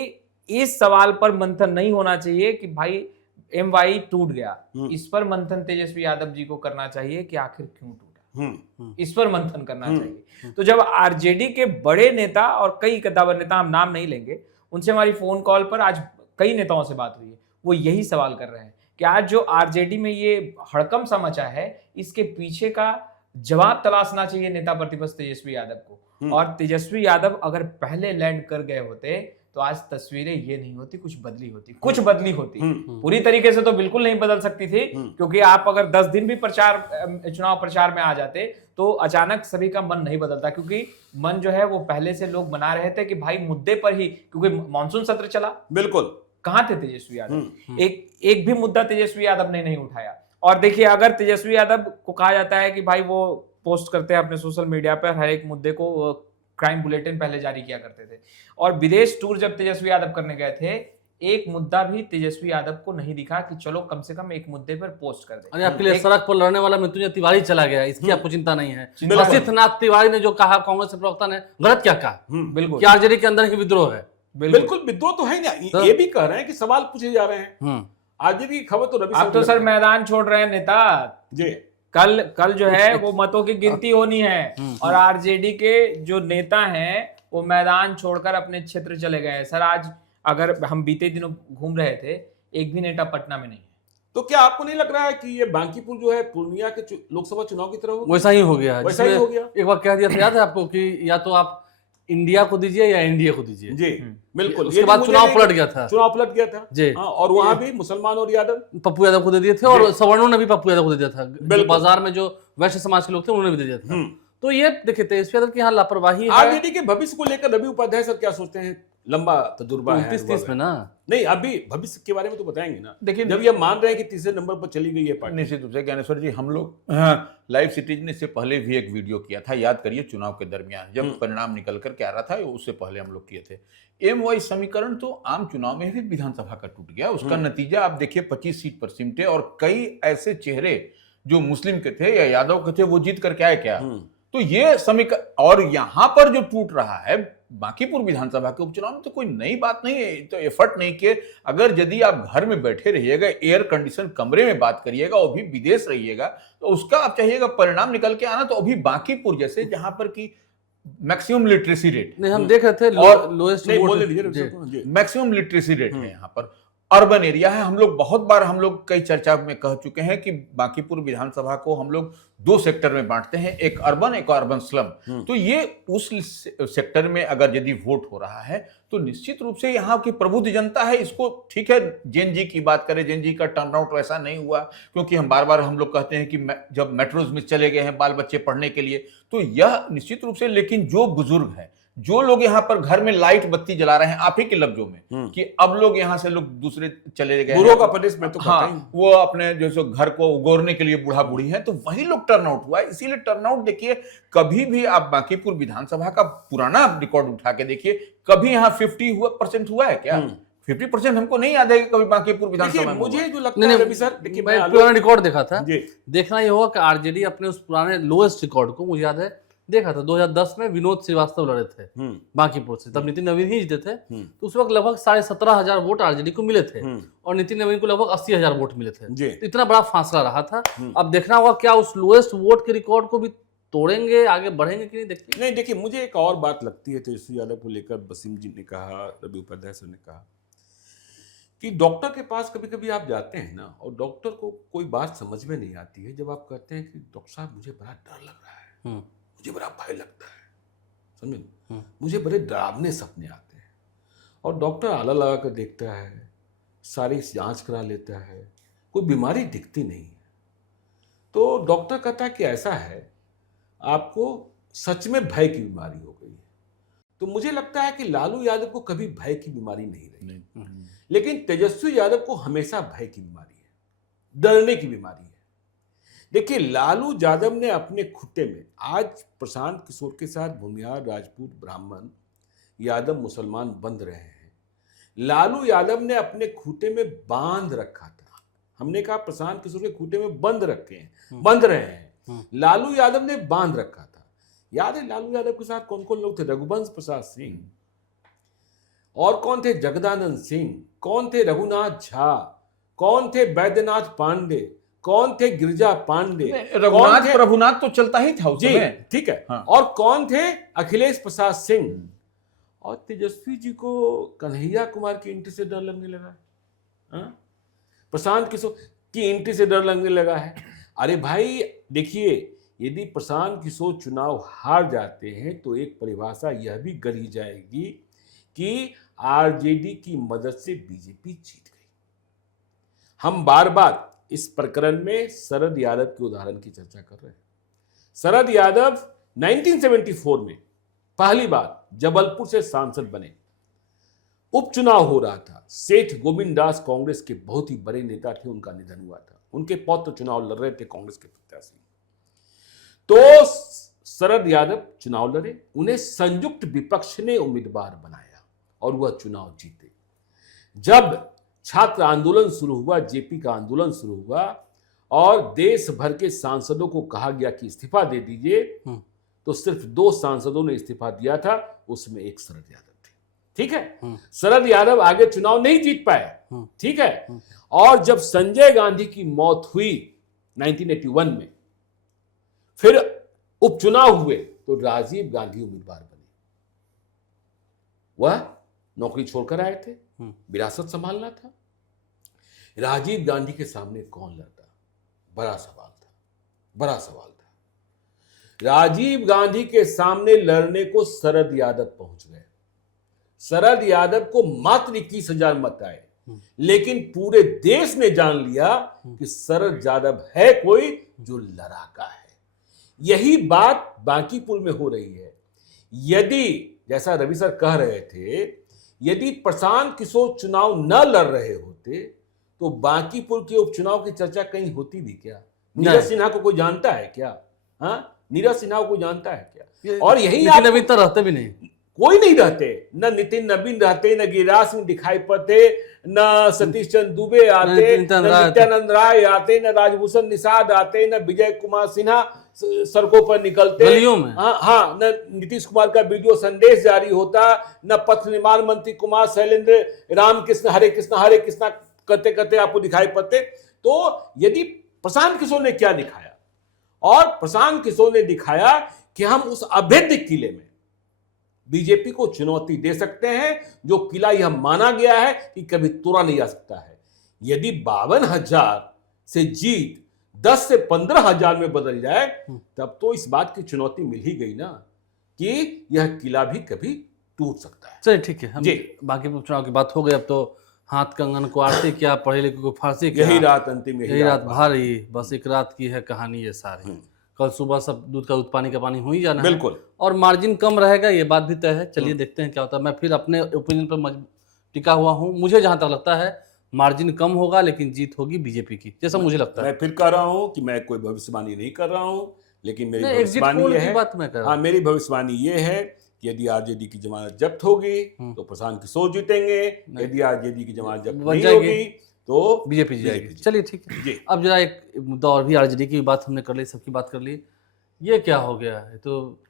इस सवाल पर मंथन नहीं होना चाहिए कि भाई MY टूट गया, इस पर मंथन तेजस्वी यादव जी को करना चाहिए कि आखिर क्यों टूटा, इस पर मंथन करना चाहिए। तो जब आरजेडी के बड़े नेता और कई कद्दावर नेता, हम नाम नहीं लेंगे, उनसे हमारी फोन कॉल पर आज कई नेताओं से बात हुई है, वो यही सवाल कर रहे हैं कि आज जो आरजेडी में ये हड़कंप सा मचा है, इसके पीछे का जवाब तलाशना चाहिए नेता प्रतिपक्ष तेजस्वी यादव को। और तेजस्वी यादव अगर पहले लैंड कर गए होते तो आज तस्वीरें ये नहीं होती, कुछ बदली होती। पूरी तरीके से तो बिल्कुल नहीं बदल सकती थी, क्योंकि आप अगर 10 दिन भी चुनाव प्रचार में आ जाते तो अचानक सभी का मन नहीं बदलता, क्योंकि मन जो है वो पहले से लोग बना रहे थे कि भाई मुद्दे पर ही, क्योंकि मानसून सत्र चला, बिल्कुल कहां थे तेजस्वी यादव? एक भी मुद्दा तेजस्वी यादव ने नहीं उठाया। और देखिए अगर तेजस्वी यादव को कहा जाता है कि भाई वो पोस्ट करते हैं अपने सोशल मीडिया पर हर एक मुद्दे को, क्राइम बुलेटिन पहले जारी किया करते थे, और विदेश टूर जब तेजस्वी यादव करने गए थे, एक मुद्दा भी तेजस्वी यादव को नहीं दिखा कि चलो कम से कम एक मुद्दे पर पोस्ट कर दे। अरे आपके लिए सड़क पर लड़ने वाला मृत्युंजय तिवारी चला गया, इसकी आपको चिंता नहीं है? असितनाथ तिवारी ने जो कहा, कांग्रेस के प्रवक्ता ने गलत क्या कहा? बिल्कुल आरजेडी के अंदर ही विद्रोह है। बिल्कुल विद्रोह तो है ना, ये भी कह रहे हैं कि सवाल पूछे जा रहे हैं। आरजेडी की खबर तो रवि आप तो सर मैदान छोड़ रहे हैं नेता जी। कल जो है वो मतों की गिनती होनी है, और आरजेडी के जो नेता हैं वो मैदान छोड़कर अपने क्षेत्र चले गए हैं। सर आज अगर हम बीते दिनों घूम रहे थे, एक भी नेता पटना में नहीं है। तो क्या आपको नहीं लग रहा है कि ये बांकीपुर जो है पूर्णिया के लोकसभा चुनाव की तरह हो? वैसा ही हो गया है, वैसा ही हो गया। एक बार कह दिया था, याद है आपको, कि या तो आप इंडिया को दीजिए या एनडीए को दीजिए। जी बिल्कुल। उसके बाद चुनाव पलट गया था जी। और वहां भी मुसलमान और यादव, पप्पू यादव को दे दिए थे, और सवर्णों ने भी पप्पू यादव को दे दिया था। बाजार में जो वैश्य समाज के लोग थे उन्होंने भी दे दिया था। तो ये देखिए तेजस्वी यादव की यहाँ लापरवाही है। आरजेडी के भविष्य को लेकर रवि उपाध्याय सर क्या सोचते हैं? लंबा तजुर्बा है 29-30 में ना, नहीं अभी भविष्य के बारे में तो बताएंगे ना। देखिए जब ये मान रहे हैं कि तीसरे नंबर पर चली गई है पार्टी। निश्चित रूप से ज्ञानेश्वर जी, हम लोग लाइव सिटीज ने इससे पहले भी एक वीडियो किया था, याद करिए चुनाव के दरमियान जब परिणाम निकल कर के आ रहा था, उससे पहले हम लोग किए थे। MY समीकरण तो आम चुनाव में भी विधानसभा का टूट गया, उसका नतीजा आप देखिए 25 सीट पर सिमटे, और कई ऐसे चेहरे जो मुस्लिम के थे या यादव के थे वो जीत करके आए क्या। तो ये समीकरण, और यहां पर जो टूट रहा है बांकीपुर विधानसभा के उपचुनाव में, तो कोई नई बात नहीं है, तो एफर्ट नहीं किए। अगर यदि आप घर में बैठे रहिएगा, एयर कंडीशन कमरे में बात करिएगा, और भी विदेश रहिएगा, तो उसका आप चाहिएगा परिणाम निकल के आना। तो अभी बांकीपुर जैसे जहां पर की मैक्सिमम लिटरेसी रेट, नहीं हम देख रहे थे, और लोएस्ट मैक्सिमम लिटरेसी रेट है यहाँ पर, अर्बन एरिया है। हम लोग बहुत बार कई चर्चा में कह चुके हैं कि बांकीपुर विधानसभा को हम लोग 2 सेक्टर में बांटते हैं, एक अर्बन एक अर्बन स्लम। तो ये उस सेक्टर में अगर यदि वोट हो रहा है तो निश्चित रूप से यहाँ की प्रबुद्ध जनता है, इसको ठीक है। जेन जी की बात करें, जेन जी का टर्नआउट वैसा नहीं हुआ, क्योंकि हम बार बार हम लोग कहते हैं कि जब मेट्रोज में चले गए हैं बाल बच्चे पढ़ने के लिए, तो यह निश्चित रूप से। लेकिन जो बुजुर्ग है, जो लोग यहाँ पर घर में लाइट बत्ती जला रहे हैं, आप ही के लफ्जों में, कि अब लोग यहाँ से लोग दूसरे चले गए, बुढ़ों का प्रदेश में तो हाँ, वो अपने जैसे घर को उगोरने के लिए बूढ़ा बूढ़ी है, तो वही लोग टर्नआउट हुआ है। इसीलिए टर्नआउट देखिए, कभी भी आप बांकीपुर विधानसभा का पुराना रिकॉर्ड उठा के देखिए, कभी यहाँ 50% हुआ है क्या? 50% हमको नहीं याद है कि कभी बांकीपुर विधानसभा। मुझे जो लगता है रवि सर, देखिए मैं पुराना रिकॉर्ड देखा था, देखना ये होगा कि आरजेडी अपने उस पुराने लोएस्ट रिकॉर्ड को, मुझे याद है देखा था 2010 में विनोद श्रीवास्तव लड़े थे बांकीपुर से, तब नितिन नवीन ही जीते थे। तो उस वक्त लगभग 17,500 वोट आरजेडी को मिले थे और नितिन नवीन को लगभग 80,000 वोट मिले थे। तो इतना बड़ा फासला रहा था। अब देखना होगा क्या उस लोएस्ट वोट के रिकॉर्ड को भी तोड़ेंगे, आगे बढ़ेंगे कि नहीं। देखते नहीं, देखिए मुझे एक और बात लगती है तेजस्वी यादव को लेकर, वसीम जी ने कहा, रवि उपाध्याय सर ने कहा कि डॉक्टर के पास कभी कभी आप जाते हैं ना, और डॉक्टर को कोई बात समझ में नहीं आती है, जब आप कहते हैं कि डॉक्टर साहब मुझे बड़ा डर लग रहा है, मुझे बड़ा भय लगता है, समझे, मुझे बड़े डरावने सपने आते हैं, और डॉक्टर आला लगा कर देखता है, सारी जांच करा लेता है, कोई बीमारी दिखती नहीं है, तो डॉक्टर कहता है कि ऐसा है, आपको सच में भय की बीमारी हो गई है। तो मुझे लगता है कि लालू यादव को कभी भय की बीमारी नहीं रही, लेकिन तेजस्वी यादव को हमेशा भय की बीमारी है, डरने की बीमारी है। देखिए, लालू यादव ने अपने खुट्टे में, आज प्रशांत किशोर के साथ भूमिहार, राजपूत, ब्राह्मण, यादव, मुसलमान बंध रहे हैं, लालू यादव ने अपने खूंटे में बांध रखा था। हमने कहा प्रशांत किशोर के खूंटे में बंद रखे हैं, बंध रहे हैं, लालू यादव ने बांध रखा था। याद है लोग यादव के साथ कौन कौन लोग थे? रघुवंश प्रसाद सिंह, और कौन थे? जगदानंद सिंह, कौन थे? रघुनाथ झा, कौन थे? बैद्यनाथ पांडे, कौन थे? गिरिजा पांडे, रघुनाथ प्रभुनाथ तो चलता ही था उस समय, ठीक है। हाँ। और कौन थे? अखिलेश प्रसाद सिंह। और तेजस्वी जी को कन्हैया कुमार की एंट्री से डर लगने लगा है, प्रशांत किशोर की एंट्री से डर लगने लगा है। अरे भाई देखिए, यदि प्रशांत किशोर चुनाव हार जाते हैं तो एक परिभाषा यह भी गढ़ी जाएगी कि आरजेडी की मदद से बीजेपी जीत गई। हम बार बार इस प्रकरण में शरद यादव के उदाहरण की चर्चा कर रहे हैं। शरद यादव 1974 में पहली बार जबलपुर से सांसद बने, उपचुनाव हो रहा था, सेठ गोविंद दास कांग्रेस के बहुत ही बड़े नेता थे, उनका निधन हुआ था, उनके पौत्र चुनाव लड़ रहे थे कांग्रेस के प्रत्याशी। तो शरद यादव चुनाव लड़े, उन्हें संयुक्त विपक्ष ने उम्मीदवार बनाया और वह चुनाव जीते। जब छात्र आंदोलन शुरू हुआ, जेपी का आंदोलन शुरू हुआ और देश भर के सांसदों को कहा गया कि इस्तीफा दे दीजिए, तो सिर्फ 2 सांसदों ने इस्तीफा दिया था, उसमें एक शरद यादव थे। ठीक है, शरद यादव आगे चुनाव नहीं जीत पाए, ठीक है। और जब संजय गांधी की मौत हुई 1981 में, फिर उपचुनाव हुए तो राजीव गांधी उम्मीदवार बने। वह नौकरी छोड़कर आए थे, विरासत संभालना था। राजीव गांधी के सामने कौन लड़ता? बड़ा सवाल था, बड़ा सवाल था। राजीव गांधी के सामने लड़ने को शरद यादव पहुंच गए। शरद यादव को मात्र 21,000 मत आए, लेकिन पूरे देश ने जान लिया कि शरद यादव है कोई जो लड़ाका है। यही बात बांकीपुर में हो रही है। यदि, जैसा रवि सर कह रहे थे, यदि प्रशांत किशोर चुनाव न लड़ रहे होते तो बांकीपुर के उपचुनाव की चर्चा कहीं होती भी क्या? नीरज सिन्हा को कोई जानता है क्या? हाँ, नीरज सिन्हा को कोई जानता है क्या? और यही नितिन नवीन तो रहते भी नहीं, कोई नहीं रहते, न नितिन नवीन रहते, न गिरिराज सिंह दिखाई पड़ते, न सतीश चंद्र दुबे आते, न नित्यानंद राय आते, न राजभूषण निषाद आते, न विजय कुमार सिन्हा सड़कों पर निकलते, गलियों में। हाँ, न नीतीश कुमार का वीडियो संदेश जारी होता, न पथ निर्माण मंत्री कुमार शैलेंद्र रामकृष्ण हरे कृष्णा करते करते आपको दिखाई पड़ते। तो यदि प्रशांत किशोर ने क्या दिखाया, और प्रशांत किशोर ने दिखाया कि हम उस अभेद्य किले में बीजेपी को चुनौती दे सकते हैं, जो किला यह माना गया है कि कभी तोड़ा नहीं जा सकता है। यदि 52,000 से जीत 10 से 15,000 में बदल जाए, तब तो इस बात की चुनौती मिल ही गई ना कि यह किला भी कभी टूट सकता है। चलिए ठीक है, हम बाकी उपचुनाव की बात हो गई। अब तो हाथ कंगन को आरती क्या, पढ़े लिखे को फांसी क्या, यही रात अंतिम, यही रात भारी, बस एक रात की है कहानी ये सारी। कल सुबह सब दूध का दूध पानी का पानी हो ही जाना है। बिल्कुल। और मार्जिन कम रहेगा, ये बात भी तय है। चलिए देखते हैं क्या होता है। मैं फिर अपने ओपिनियन पर टिका हुआ हूँ। मुझे जहां तक लगता है मार्जिन कम होगा, लेकिन जीत होगी बीजेपी की, जैसा मुझे लगता है। मैं फिर कह रहा हूं कि मैं कोई भविष्यवाणी नहीं कर रहा हूं, लेकिन मेरी भविष्यवाणी ये है, बात मैं कर रहा हूं। मेरी भविष्यवाणी ये है कि यदि आरजेडी की जमानत जब्त होगी तो प्रशांत किशोर जीतेंगे, यदि आरजेडी की जमानत जब्त नहीं होगी तो बीजेपी जाएगी। चलिए ठीक है, अब जरा एक मुद्दा और भी, आरजेडी की बात हमने कर ली, सबकी बात कर ली। ये क्या हो गया है? तो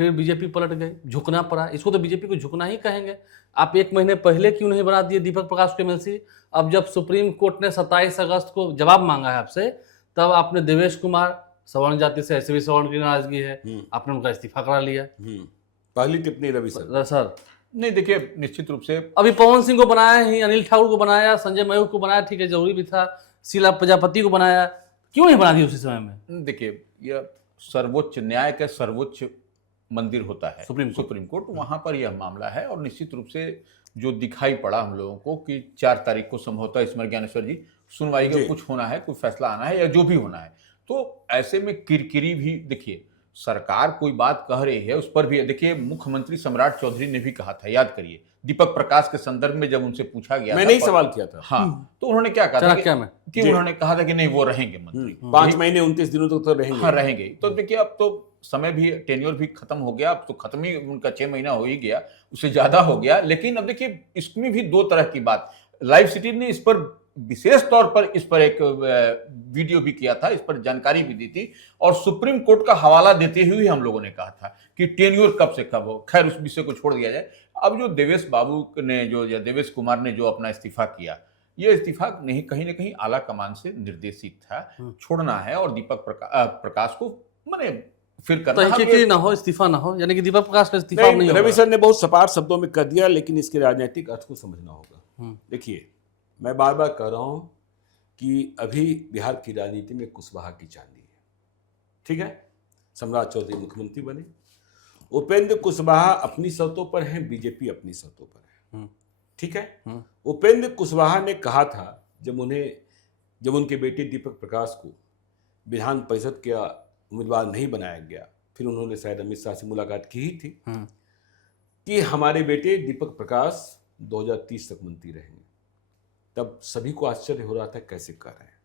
फिर बीजेपी पलट गई, झुकना पड़ा। इसको तो बीजेपी को झुकना ही कहेंगे। आप 1 महीने पहले क्यों नहीं बना दिए दीपक प्रकाश को एमएलसी? अब जब सुप्रीम कोर्ट ने 27 अगस्त को जवाब मांगा है आपसे, तब आपने देवेश कुमार, सवर्ण जाति से ऐसे भी सवर्ण की नाराजगी है, आपने उनका इस्तीफा करा लिया। पहली टिप्पणी रवि सर। नहीं, देखिए निश्चित रूप से अभी पवन सिंह को बनाया ही, अनिल ठाकुर को बनाया, संजय मयूर को बनाया, ठीक है जरूरी भी था, शीला प्रजापति को बनाया, क्यों नहीं बना दी उसी समय में? देखिए, यह सर्वोच्च न्याय का सर्वोच्च मंदिर होता है सुप्रीम कोर्ट, वहां पर यह मामला है। और निश्चित रूप से जो दिखाई पड़ा हम लोगों को कि 4 तारीख को संभवतः स्मर ज्ञानेश्वर जी सुनवाई का कुछ होना है, कोई फैसला आना है या जो भी होना है, तो ऐसे में किरकिरी भी, देखिए सरकार कोई बात कह रही है उस पर भी, देखिए मुख्यमंत्री सम्राट चौधरी ने भी कहा था, याद करिए, दीपक प्रकाश के संदर्भ में जब उनसे पूछा गया, मैंने ही सवाल किया था। हाँ, तो उन्होंने क्या कहा था कि उन्होंने कहा था कि नहीं वो रहेंगे मंत्री, 5 महीने 29 दिनों तक तो रहेंगे। हाँ रहेंगे। तो देखिए अब तो समय भी, टेन्योर भी खत्म हो गया, अब तो खत्म ही उनका 6 महीना हो ही गया, उससे ज्यादा हो गया। लेकिन अब देखिए इसमें भी 2 तरह की बात, लाइव सिटी ने इस पर विशेष तौर पर इस पर एक वीडियो भी किया था, इस पर जानकारी भी दी थी, और सुप्रीम कोर्ट का हवाला देते हुए हम लोगों ने कहा था कि टेन्योर कब से कब हो। खैर उस विषय को छोड़ दिया जाए। अब जो देवेश बाबू ने जो, या देवेश कुमार ने जो अपना इस्तीफा किया, ये इस्तीफा नहीं कहीं ना कहीं आला कमान से निर्देशित था, छोड़ना है और दीपक प्रकाश को माने फिर करना तो ना हो, इस्तीफा ना हो, यानी कि दीपक प्रकाश का इस्तीफा नहीं रवि सर ने बहुत सपाट शब्दों में कर दिया, लेकिन इसके राजनीतिक अर्थ को समझना होगा। देखिए मैं बार बार कह रहा हूं कि अभी बिहार की राजनीति में कुशवाहा की चांदी है, ठीक है। सम्राट चौधरी मुख्यमंत्री बने, उपेंद्र कुशवाहा अपनी शर्तों पर हैं, बीजेपी अपनी शर्तों पर है, ठीक है। उपेंद्र कुशवाहा ने कहा था जब उनके बेटे दीपक प्रकाश को विधान परिषद का उम्मीदवार नहीं बनाया गया, फिर उन्होंने शायद अमित शाह से मुलाकात की ही थी, कि हमारे बेटे दीपक प्रकाश 2030 तक मंत्री रहेंगे। तब सभी को आश्चर्य हो रहा था कैसे कर रहे हैं।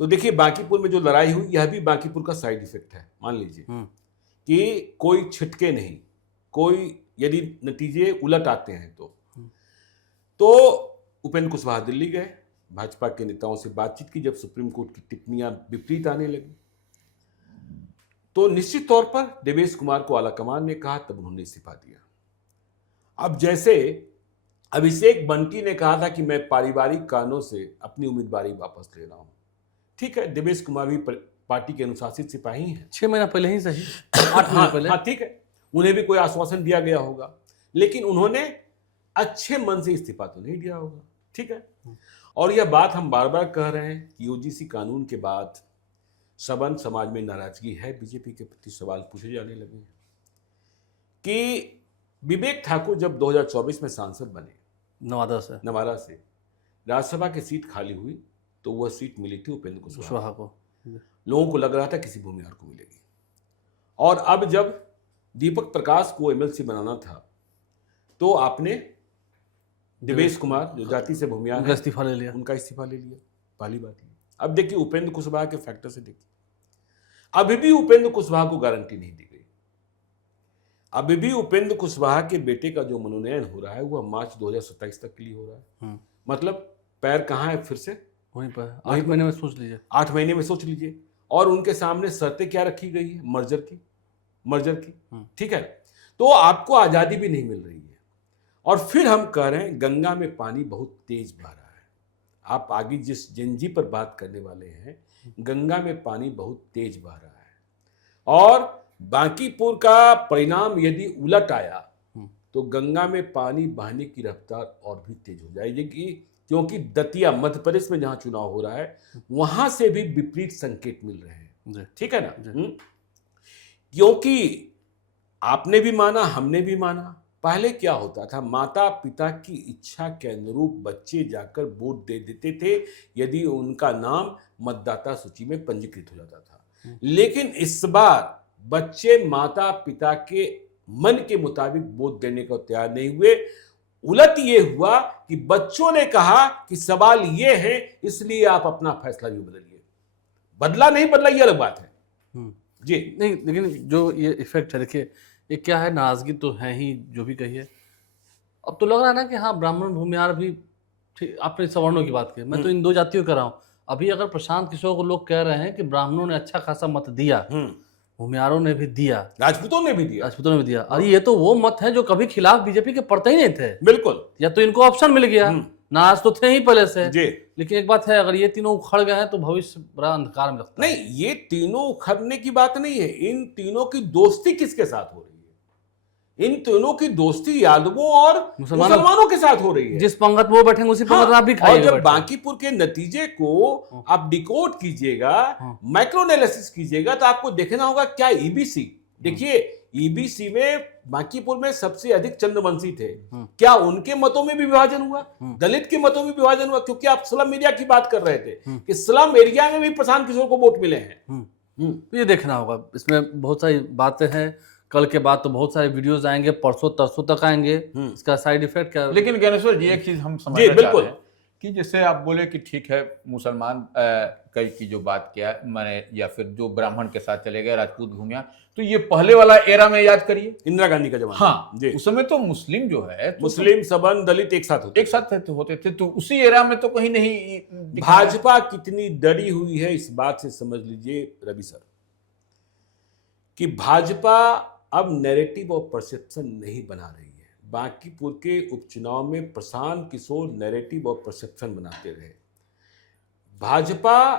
तो देखिए बांकीपुर में जो लड़ाई हुई, यह भी बांकीपुर का साइड इफेक्ट है। मान लीजिए कि कोई छिटके नहीं, कोई यदि नतीजे उलट आते हैं तो उपेंद्र कुशवाहा दिल्ली गए, भाजपा के नेताओं से बातचीत की। जब सुप्रीम कोर्ट की टिप्पणियां विपरीत आने लगी तो निश्चित तौर पर देवेश कुमार को आलाकमान ने कहा, तब उन्होंने इस्तीफा दिया। अब जैसे अभिषेक बंटी ने कहा था कि मैं पारिवारिक कारणों से अपनी उम्मीदवारी वापस ले रहा हूं, ठीक है। देवेश कुमार भी पार्टी के अनुशासित सिपाही हैं, 6 महीना पहले ही सही, 8 महीने पहले, हाँ ठीक है, उन्हें भी कोई आश्वासन दिया गया होगा, लेकिन उन्होंने अच्छे मन से इस्तीफा तो नहीं दिया होगा, ठीक है। और यह बात हम बार बार कह रहे हैं कि यूजीसी कानून के बाद सवर्ण समाज में नाराजगी है, बीजेपी के प्रति सवाल पूछे जाने लगे कि विवेक ठाकुर जब 2024 में सांसद बने नवादा से राज्यसभा की सीट खाली हुई, तो वह सीट मिली थी उपेंद्र कुशवाहा को। लोगों को लग रहा था किसी भूमिहार को मिलेगी। और अब जब दीपक प्रकाश को एमएलसी बनाना था तो आपने देवेश कुमार जो जाति से भूमिहार, उनका इस्तीफा ले लिया। पहली बात है। अब देखिए उपेंद्र कुशवाहा के फैक्टर से देखिए, अभी भी उपेंद्र कुशवाहा को गारंटी नहीं दी गई। अभी भी उपेंद्र कुशवाहा के बेटे का जो मनोनयन हो रहा है वह मार्च 2027 तक के लिए हो रहा है। मतलब पैर कहाँ है, फिर से वहीं पर 8 महीने में सोच लीजिए, 8 महीने में सोच लीजिए। और उनके सामने शर्तें क्या रखी गई है, मर्जर की, ठीक है। तो आपको आजादी भी नहीं मिल रही है। और फिर हम कह रहे हैं गंगा में पानी बहुत तेज बह रहा है। आप आगे जिस जेनजी पर बात करने वाले हैं, गंगा में पानी बहुत तेज बह रहा है। और बांकीपुर का परिणाम यदि उलट आया तो गंगा में पानी बहने की रफ्तार और भी तेज हो जाएगी, क्योंकि दतिया मध्य प्रदेश में जहां चुनाव हो रहा है वहां से भी विपरीत संकेत मिल रहे हैं, ठीक है ना। क्योंकि आपने भी माना, हमने भी माना, पहले क्या होता था, माता पिता की इच्छा के अनुरूप बच्चे जाकर वोट दे देते थे यदि उनका नाम मतदाता सूची में पंजीकृत हो जाता था। लेकिन इस बार बच्चे माता पिता के मन के मुताबिक वोट देने को तैयार नहीं हुए। उलट ये हुआ कि बच्चों ने कहा कि सवाल ये है, इसलिए आप अपना फैसला भी बदलिए। बदला नहीं बदला ये अलग बात है जी। नहीं, लेकिन जो ये इफेक्ट है, देखिए ये क्या है, नाराजगी तो है ही, जो भी कहिए। अब तो लग रहा है ना कि हाँ ब्राह्मण भूमिहार भी, ठीक, आपने सवर्णों की बात की, मैं तो इन 2 जातियों कर रहा हूँ। अभी अगर प्रशांत किशोर को लोग कह रहे हैं कि ब्राह्मणों ने अच्छा खासा मत दिया, भूमियारों ने भी दिया, राजपूतों ने भी दिया। राजपूतों ने भी दिया। और ये तो वो मत है जो कभी खिलाफ बीजेपी के पड़ते ही नहीं थे। बिल्कुल या तो इनको ऑप्शन मिल गया, नाराज तो थे ही पहले से। जी। लेकिन एक बात है, अगर ये तीनों उखड़ गए हैं तो भविष्य बड़ा अंधकार में लगता है। नहीं, ये तीनों उखड़ने की बात नहीं है, इन तीनों की दोस्ती किसके साथ हो रही है? इन तीनों की दोस्ती यादवों और मुसलमानों के साथ हो रही है। जिस पंगत वो बैठेंगे उसी पंगत में आप भी और खाइएगा। जब बांकीपुर के नतीजे को आप डिकोड कीजिएगा, माइक्रो एनालिसिस कीजिएगा, तो आपको देखना होगा क्या ईबीसी, देखिए ईबीसी में बांकीपुर में सबसे अधिक चंद्रवंशी थे, क्या उनके मतों में भी विभाजन हुआ? दलित के मतों में विभाजन हुआ? क्योंकि आप स्लम एरिया की बात कर रहे थे कि स्लम एरिया में भी प्रशांत किशोर को वोट मिले हैं। तो ये देखना होगा, इसमें बहुत सारी बातें हैं। कल के बाद तो बहुत सारे वीडियोस आएंगे, परसों तरसों तक आएंगे, इसका साइड इफेक्ट क्या। लेकिन ज्ञानेश्वर जी, एक चीज हम समझना चाहते हैं कि जैसे आप बोले कि ठीक है, मुसलमान कई की जो बात किया मैंने, या फिर जो ब्राह्मण के साथ चले गए, राजपूत भूमिया, तो ये पहले वाला एरा में याद करिए, इंदिरा गांधी का जमाना। हाँ जी। उस समय तो मुस्लिम जो है, मुस्लिम सवर्ण दलित एक साथ होते थे, तो उसी एरा में तो कहीं नहीं। भाजपा कितनी डरी हुई है इस बात से समझ लीजिए रवि सर, कि भाजपा अब नैरेटिव और परसेप्शन नहीं बना रही है। बांकीपुर के उपचुनाव में प्रशांत किशोर नैरेटिव और परसेप्शन बनाते रहे। भाजपा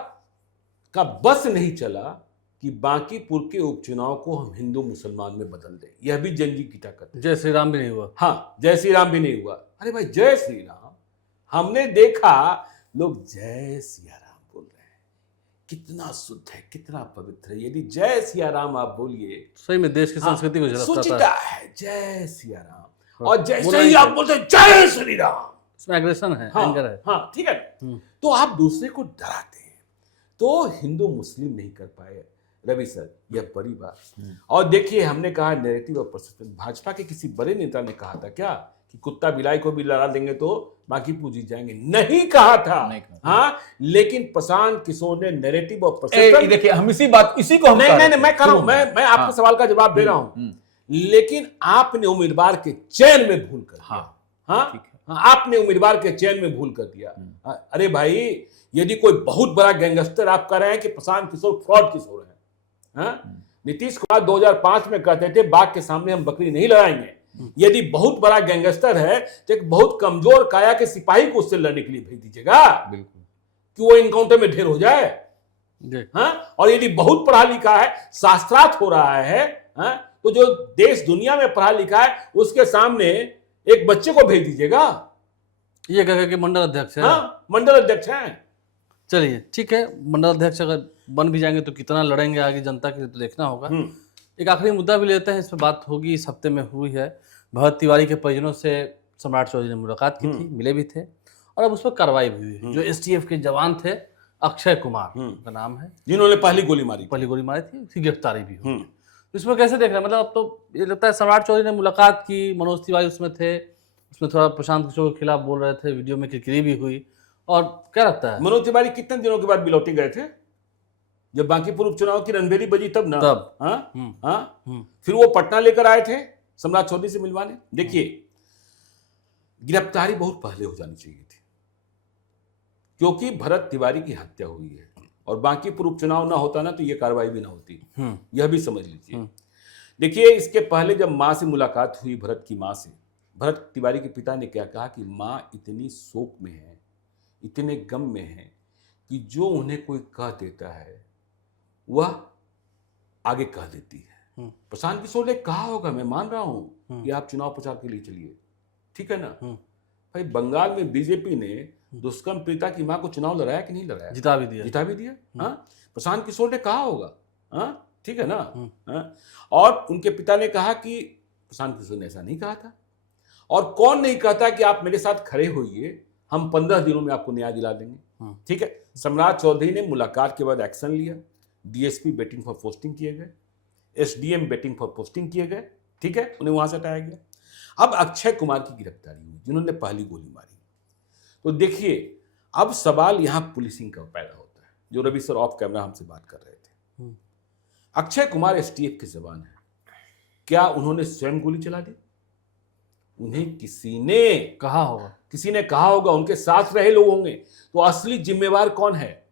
का बस नहीं चला कि बांकीपुर के उपचुनाव को हम हिंदू मुसलमान में बदल दें। यह भी जंजी की ताकत है। जय श्री राम भी नहीं हुआ। हाँ, जय श्री राम भी नहीं हुआ। अरे भाई, जय श्री राम हमने देखा, लोग जय सिया राम बोल रहे हैं, कितना शुद्ध है, कितना पवित्र है। यदि जय सिया राम आप बोलिए, सही में देश की संस्कृति को झलकता सुचिता है जय सिया राम। और जैसे ही आप बोलते हैं जय श्री राम, इसमें एग्रेशन है, एंगर है। हाँ ठीक है, तो आप दूसरे को डराते हैं। तो हिंदू मुस्लिम नहीं कर पाए रवि सर, यह बड़ी बात। और देखिए, हमने कहा नैरेटिव और परसेप्शन, भाजपा के किसी बड़े नेता ने कहा था क्या कि कुत्ता बिलाई को भी लड़ा देंगे तो बांकीपुर जीत जाएंगे? नहीं कहा था। हाँ, लेकिन प्रशांत किशोर ने नैरेटिव और परसेप्शन, देखिए हम इसी को हम नहीं मैं कह रहा हूं, मैं आपके सवाल का जवाब दे रहा हूं, लेकिन आपने उम्मीदवार के चयन में भूल कर दिया। आपने उम्मीदवार के चयन में भूल कर दिया। अरे भाई, यदि कोई बहुत बड़ा गैंगस्टर आप कह रहे हैं कि प्रशांत किशोर फ्रॉड किशोर है, नीतीश कुमार 2005 में कहते थे बाघ के सामने हम बकरी नहीं लड़ाएंगे। यदि बहुत बड़ा गैंगस्टर है तो एक बहुत कमजोर काया के सिपाही को उससे लड़ने के लिए भेज दीजिएगा, बिल्कुल, कि वो इनकाउंटर में ढेर हो जाए। और यदि बहुत पढ़ा लिखा है, शास्त्रार्थ हो रहा है, तो जो देश दुनिया में पढ़ा लिखा है उसके सामने एक बच्चे को भेज दीजिएगा। ये कह के मंडल अध्यक्ष है। मंडल अध्यक्ष है। चलिए ठीक है, मंडल अध्यक्ष अगर बन भी जाएंगे तो कितना लड़ेंगे आगे जनता के लिए तो देखना होगा। एक आखिरी मुद्दा भी लेते हैं, इस पर बात होगी, इस हफ्ते में हुई है। भरत तिवारी के परिजनों से सम्राट चौधरी ने मुलाकात की थी, मिले भी थे, और अब उस पर कार्रवाई भी हुई है। जो एसटीएफ के जवान थे, अक्षय कुमार का नाम है, जिन्होंने पहली गोली मारी थी, उसकी गिरफ्तारी भी हुई। तो इसमें कैसे देख रहे हैं? मतलब अब तो ये लगता है सम्राट चौधरी ने मुलाकात की, मनोज तिवारी उसमें थे, उसमें थोड़ा प्रशांत किशोर के खिलाफ बोल रहे थे, वीडियो में किरकिरी भी हुई। और क्या लगता है, मनोज तिवारी कितने दिनों के बाद बिलौटी गए थे? जब बांकीपुर उपचुनाव की रणभेरी बजी तब ना। फिर वो पटना लेकर आए थे सम्राट चौधरी से मिलवाने। देखिए, गिरफ्तारी बहुत पहले हो जानी चाहिए थी, क्योंकि भरत तिवारी की हत्या हुई है, और बांकीपुर उपचुनाव ना होता ना तो ये कार्रवाई भी ना होती। यह भी समझ लीजिए। देखिए, इसके पहले जब मां से मुलाकात हुई, भरत की मां से, भरत तिवारी के पिता ने क्या कहा कि मां इतनी शोक में है, इतने गम में है कि जो उन्हें कोई कह देता है वह आगे कह देती है। प्रशांत किशोर ने कहा होगा, मैं मान रहा हूं कि आप चुनाव प्रचार के लिए चलिए, ठीक है ना भाई। बंगाल में बीजेपी ने दुष्कर्म पीड़िता की मां को चुनाव लड़ाया कि नहीं लड़ाया? जिता भी दिया। प्रशांत किशोर ने कहा होगा, ठीक है ना। और उनके पिता ने कहा कि प्रशांत किशोर ने ऐसा नहीं कहा था। और कौन नहीं कहता कि आप मेरे साथ खड़े होइए, हम 15 दिनों में आपको न्याय दिला देंगे, ठीक है। सम्राट चौधरी ने मुलाकात के बाद एक्शन लिया। डीएसपी बेटिंग फॉर पोस्टिंग किए गए, एसडीएम बेटिंग फॉर पोस्टिंग किए गए, ठीक है, उन्हें वहां से हटाया गया। अब अक्षय कुमार की गिरफ्तारी हुई, जिन्होंने पहली गोली मारी। तो देखिए, अब सवाल यहां पुलिसिंग का पैदा होता है, जो रवि सर ऑफ कैमरा हमसे बात कर रहे थे। अक्षय कुमार एसटीएफ के जवान है, क्या उन्होंने स्वयं गोली चला दी? उन्हें किसी ने कहा होगा, उनके साथ रहे लोग होंगे। तो असली जिम्मेवार कौन है?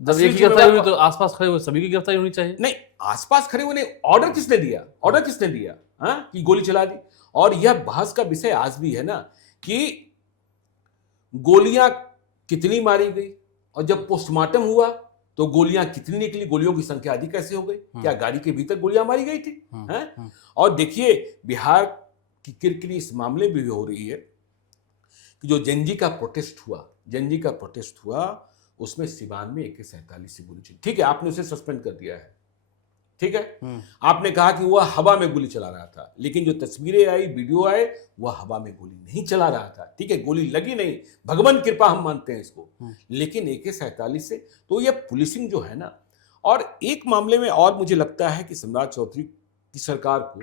जब असली एक की गिरफ्तारी हुई जिम्मेवार- तो आसपास खड़े हुए सभी की गिरफ्तारी होनी चाहिए। नहीं, आसपास खड़े हुए नहीं, ऑर्डर किसने दिया, ऑर्डर किसने दिया, हाँ, कि गोली चला दी। और यह बहस का विषय आज भी है ना कि गोलियां कितनी मारी गई, और जब पोस्टमार्टम हुआ तो गोलियां कितनी निकली, गोलियों की संख्या अधिक कैसे हो गई, क्या गाड़ी के भीतर गोलियां मारी गई थी, हैं? और देखिए बिहार की किरकिरी इस मामले में भी हो रही है कि जो जेनजी का प्रोटेस्ट हुआ उसमें सिवान में AK-47 से गोली चली। ठीक है, आपने उसे सस्पेंड कर दिया है, ठीक है, आपने कहा कि वह हवा में गोली चला रहा था, लेकिन जो तस्वीरें आई, वीडियो आए, वह हवा में गोली नहीं चला रहा था। ठीक है, गोली लगी नहीं, भगवान कृपा हम मानते हैं इसको, लेकिन AK-47 से तो यह पुलिसिंग जो है ना। और एक मामले में और मुझे लगता है कि सम्राट चौधरी की सरकार को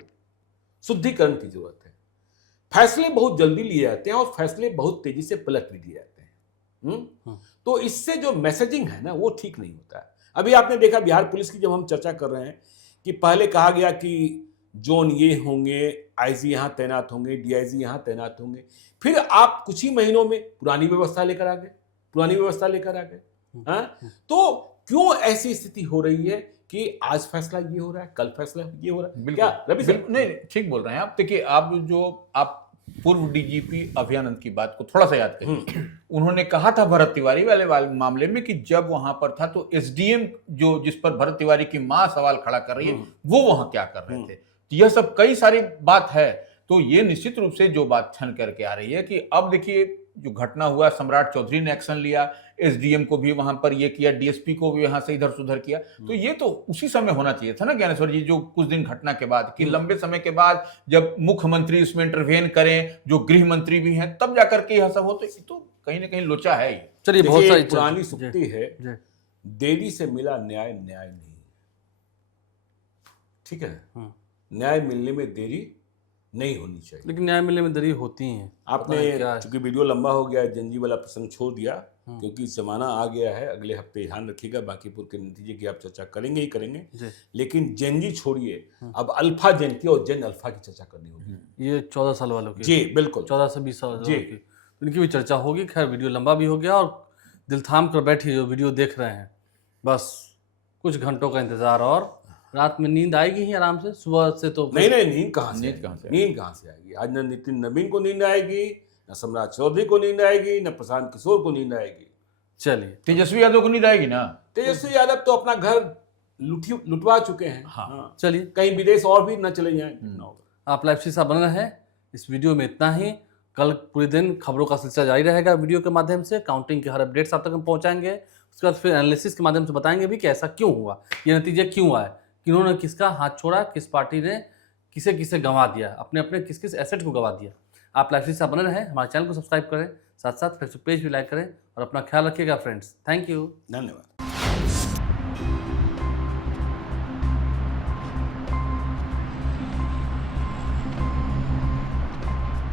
शुद्धिकरण की जरूरत है। फैसले बहुत जल्दी लिए जाते हैं और फैसले बहुत तेजी से पलट भी दिए जाते हैं। तो इससे जो मैसेजिंग है ना वो ठीक नहीं होता है। अभी आपने देखा बिहार पुलिस की, जब हम चर्चा कर रहे हैं कि पहले कहा गया कि जोन ये होंगे, IG यहाँ तैनात होंगे, DIG यहाँ तैनात होंगे, फिर आप कुछ ही महीनों में पुरानी व्यवस्था लेकर आ गए, हाँ? तो क्यों ऐसी स्थिति हो रही है कि आज फैसला ये हो रहा है, कल फैसला ये हो रहा है? क्या रवि सर? नहीं, ठीक बोल रहे हैं आप। देखिए, आप पूर्व DGP अभयानंद की बात को थोड़ा सा याद करिए। उन्होंने कहा था भरत तिवारी वाले मामले में कि जब वहां पर था तो SDM जो जिस पर भरत तिवारी की मां सवाल खड़ा कर रही है, वो वहां क्या कर रहे थे। तो यह सब कई सारी बात है। तो ये निश्चित रूप से जो बात छन करके आ रही है कि अब देखिए जो घटना हुआ, सम्राट चौधरी ने एक्शन लिया, SDM को भी वहां पर ये किया, DSP को भी यहां से इधर सुधर किया। तो ये तो उसी समय होना चाहिए था ना ज्ञानेश्वर जी, जो कुछ दिन घटना के बाद, कि लंबे समय के बाद जब मुख्यमंत्री इसमें इंटरवेन करें, जो गृह मंत्री भी हैं, तब जाकर के यह सब हो। तो कहीं ना कहीं लोचा है ये। चलिए, बहुत देखिए, सारी पुरानी सुक्ति है, जी। देरी से मिला न्याय, न्याय नहीं। ठीक है, न्याय मिलने में देरी नहीं होनी चाहिए। लेकिन न्याय मिलने में देरी होती है। आपने चूंकि वीडियो लंबा हो गया, जेनजी वाला प्रसंग छोड़ दिया, क्योंकि जमाना आ गया है। अगले हफ्ते ध्यान रखिएगा, बांकीपुर के नतीजे की आप चर्चा करेंगे ही करेंगे, लेकिन जेनजी छोड़िए, अब अल्फा जेन की और जेन अल्फा की चर्चा करनी होगी। ये 14 साल वालों की, जी बिल्कुल, 14 से 20 साल जी, की, इनकी भी चर्चा होगी। खैर, वीडियो लंबा भी हो गया और दिल थाम कर बैठिए जो वीडियो देख रहे हैं। बस कुछ घंटों का इंतजार, और रात में नींद आएगी ही आराम से। सुबह से तो नहीं, नींद कहाँ से आएगी? आज न नितिन नवीन को नींद आएगी, न सम्राट चौधरी को नींद आएगी, न प्रशांत किशोर को नींद आएगी। चलिए, तेजस्वी यादव को नींद आएगी ना? तेजस्वी यादव तो अपना घर लुटवा चुके हैं। हाँ, चलिए, कहीं विदेश और भी न चले जाएं। आप लाइव शीशा बन रहे हैं। इस वीडियो में इतना ही। कल पूरे दिन खबरों का सिलसिला जारी रहेगा वीडियो के माध्यम से। काउंटिंग के हर अपडेट्स आप तक हम पहुंचाएंगे। उसके बाद फिर एनालिसिस के माध्यम से बताएंगे भी कि ऐसा क्यों हुआ, ये नतीजे क्यों आए, किन्होंने किसका हाथ छोड़ा, किस पार्टी ने किसे किसे गंवा दिया, अपने अपने किस किस एसेट को गंवा दिया। आप लाइव शीशा बने रहें, हमारे चैनल को सब्सक्राइब करें, साथ साथ फेसबुक पेज भी लाइक करें, और अपना ख्याल रखिएगा फ्रेंड्स। थैंक यू, धन्यवाद।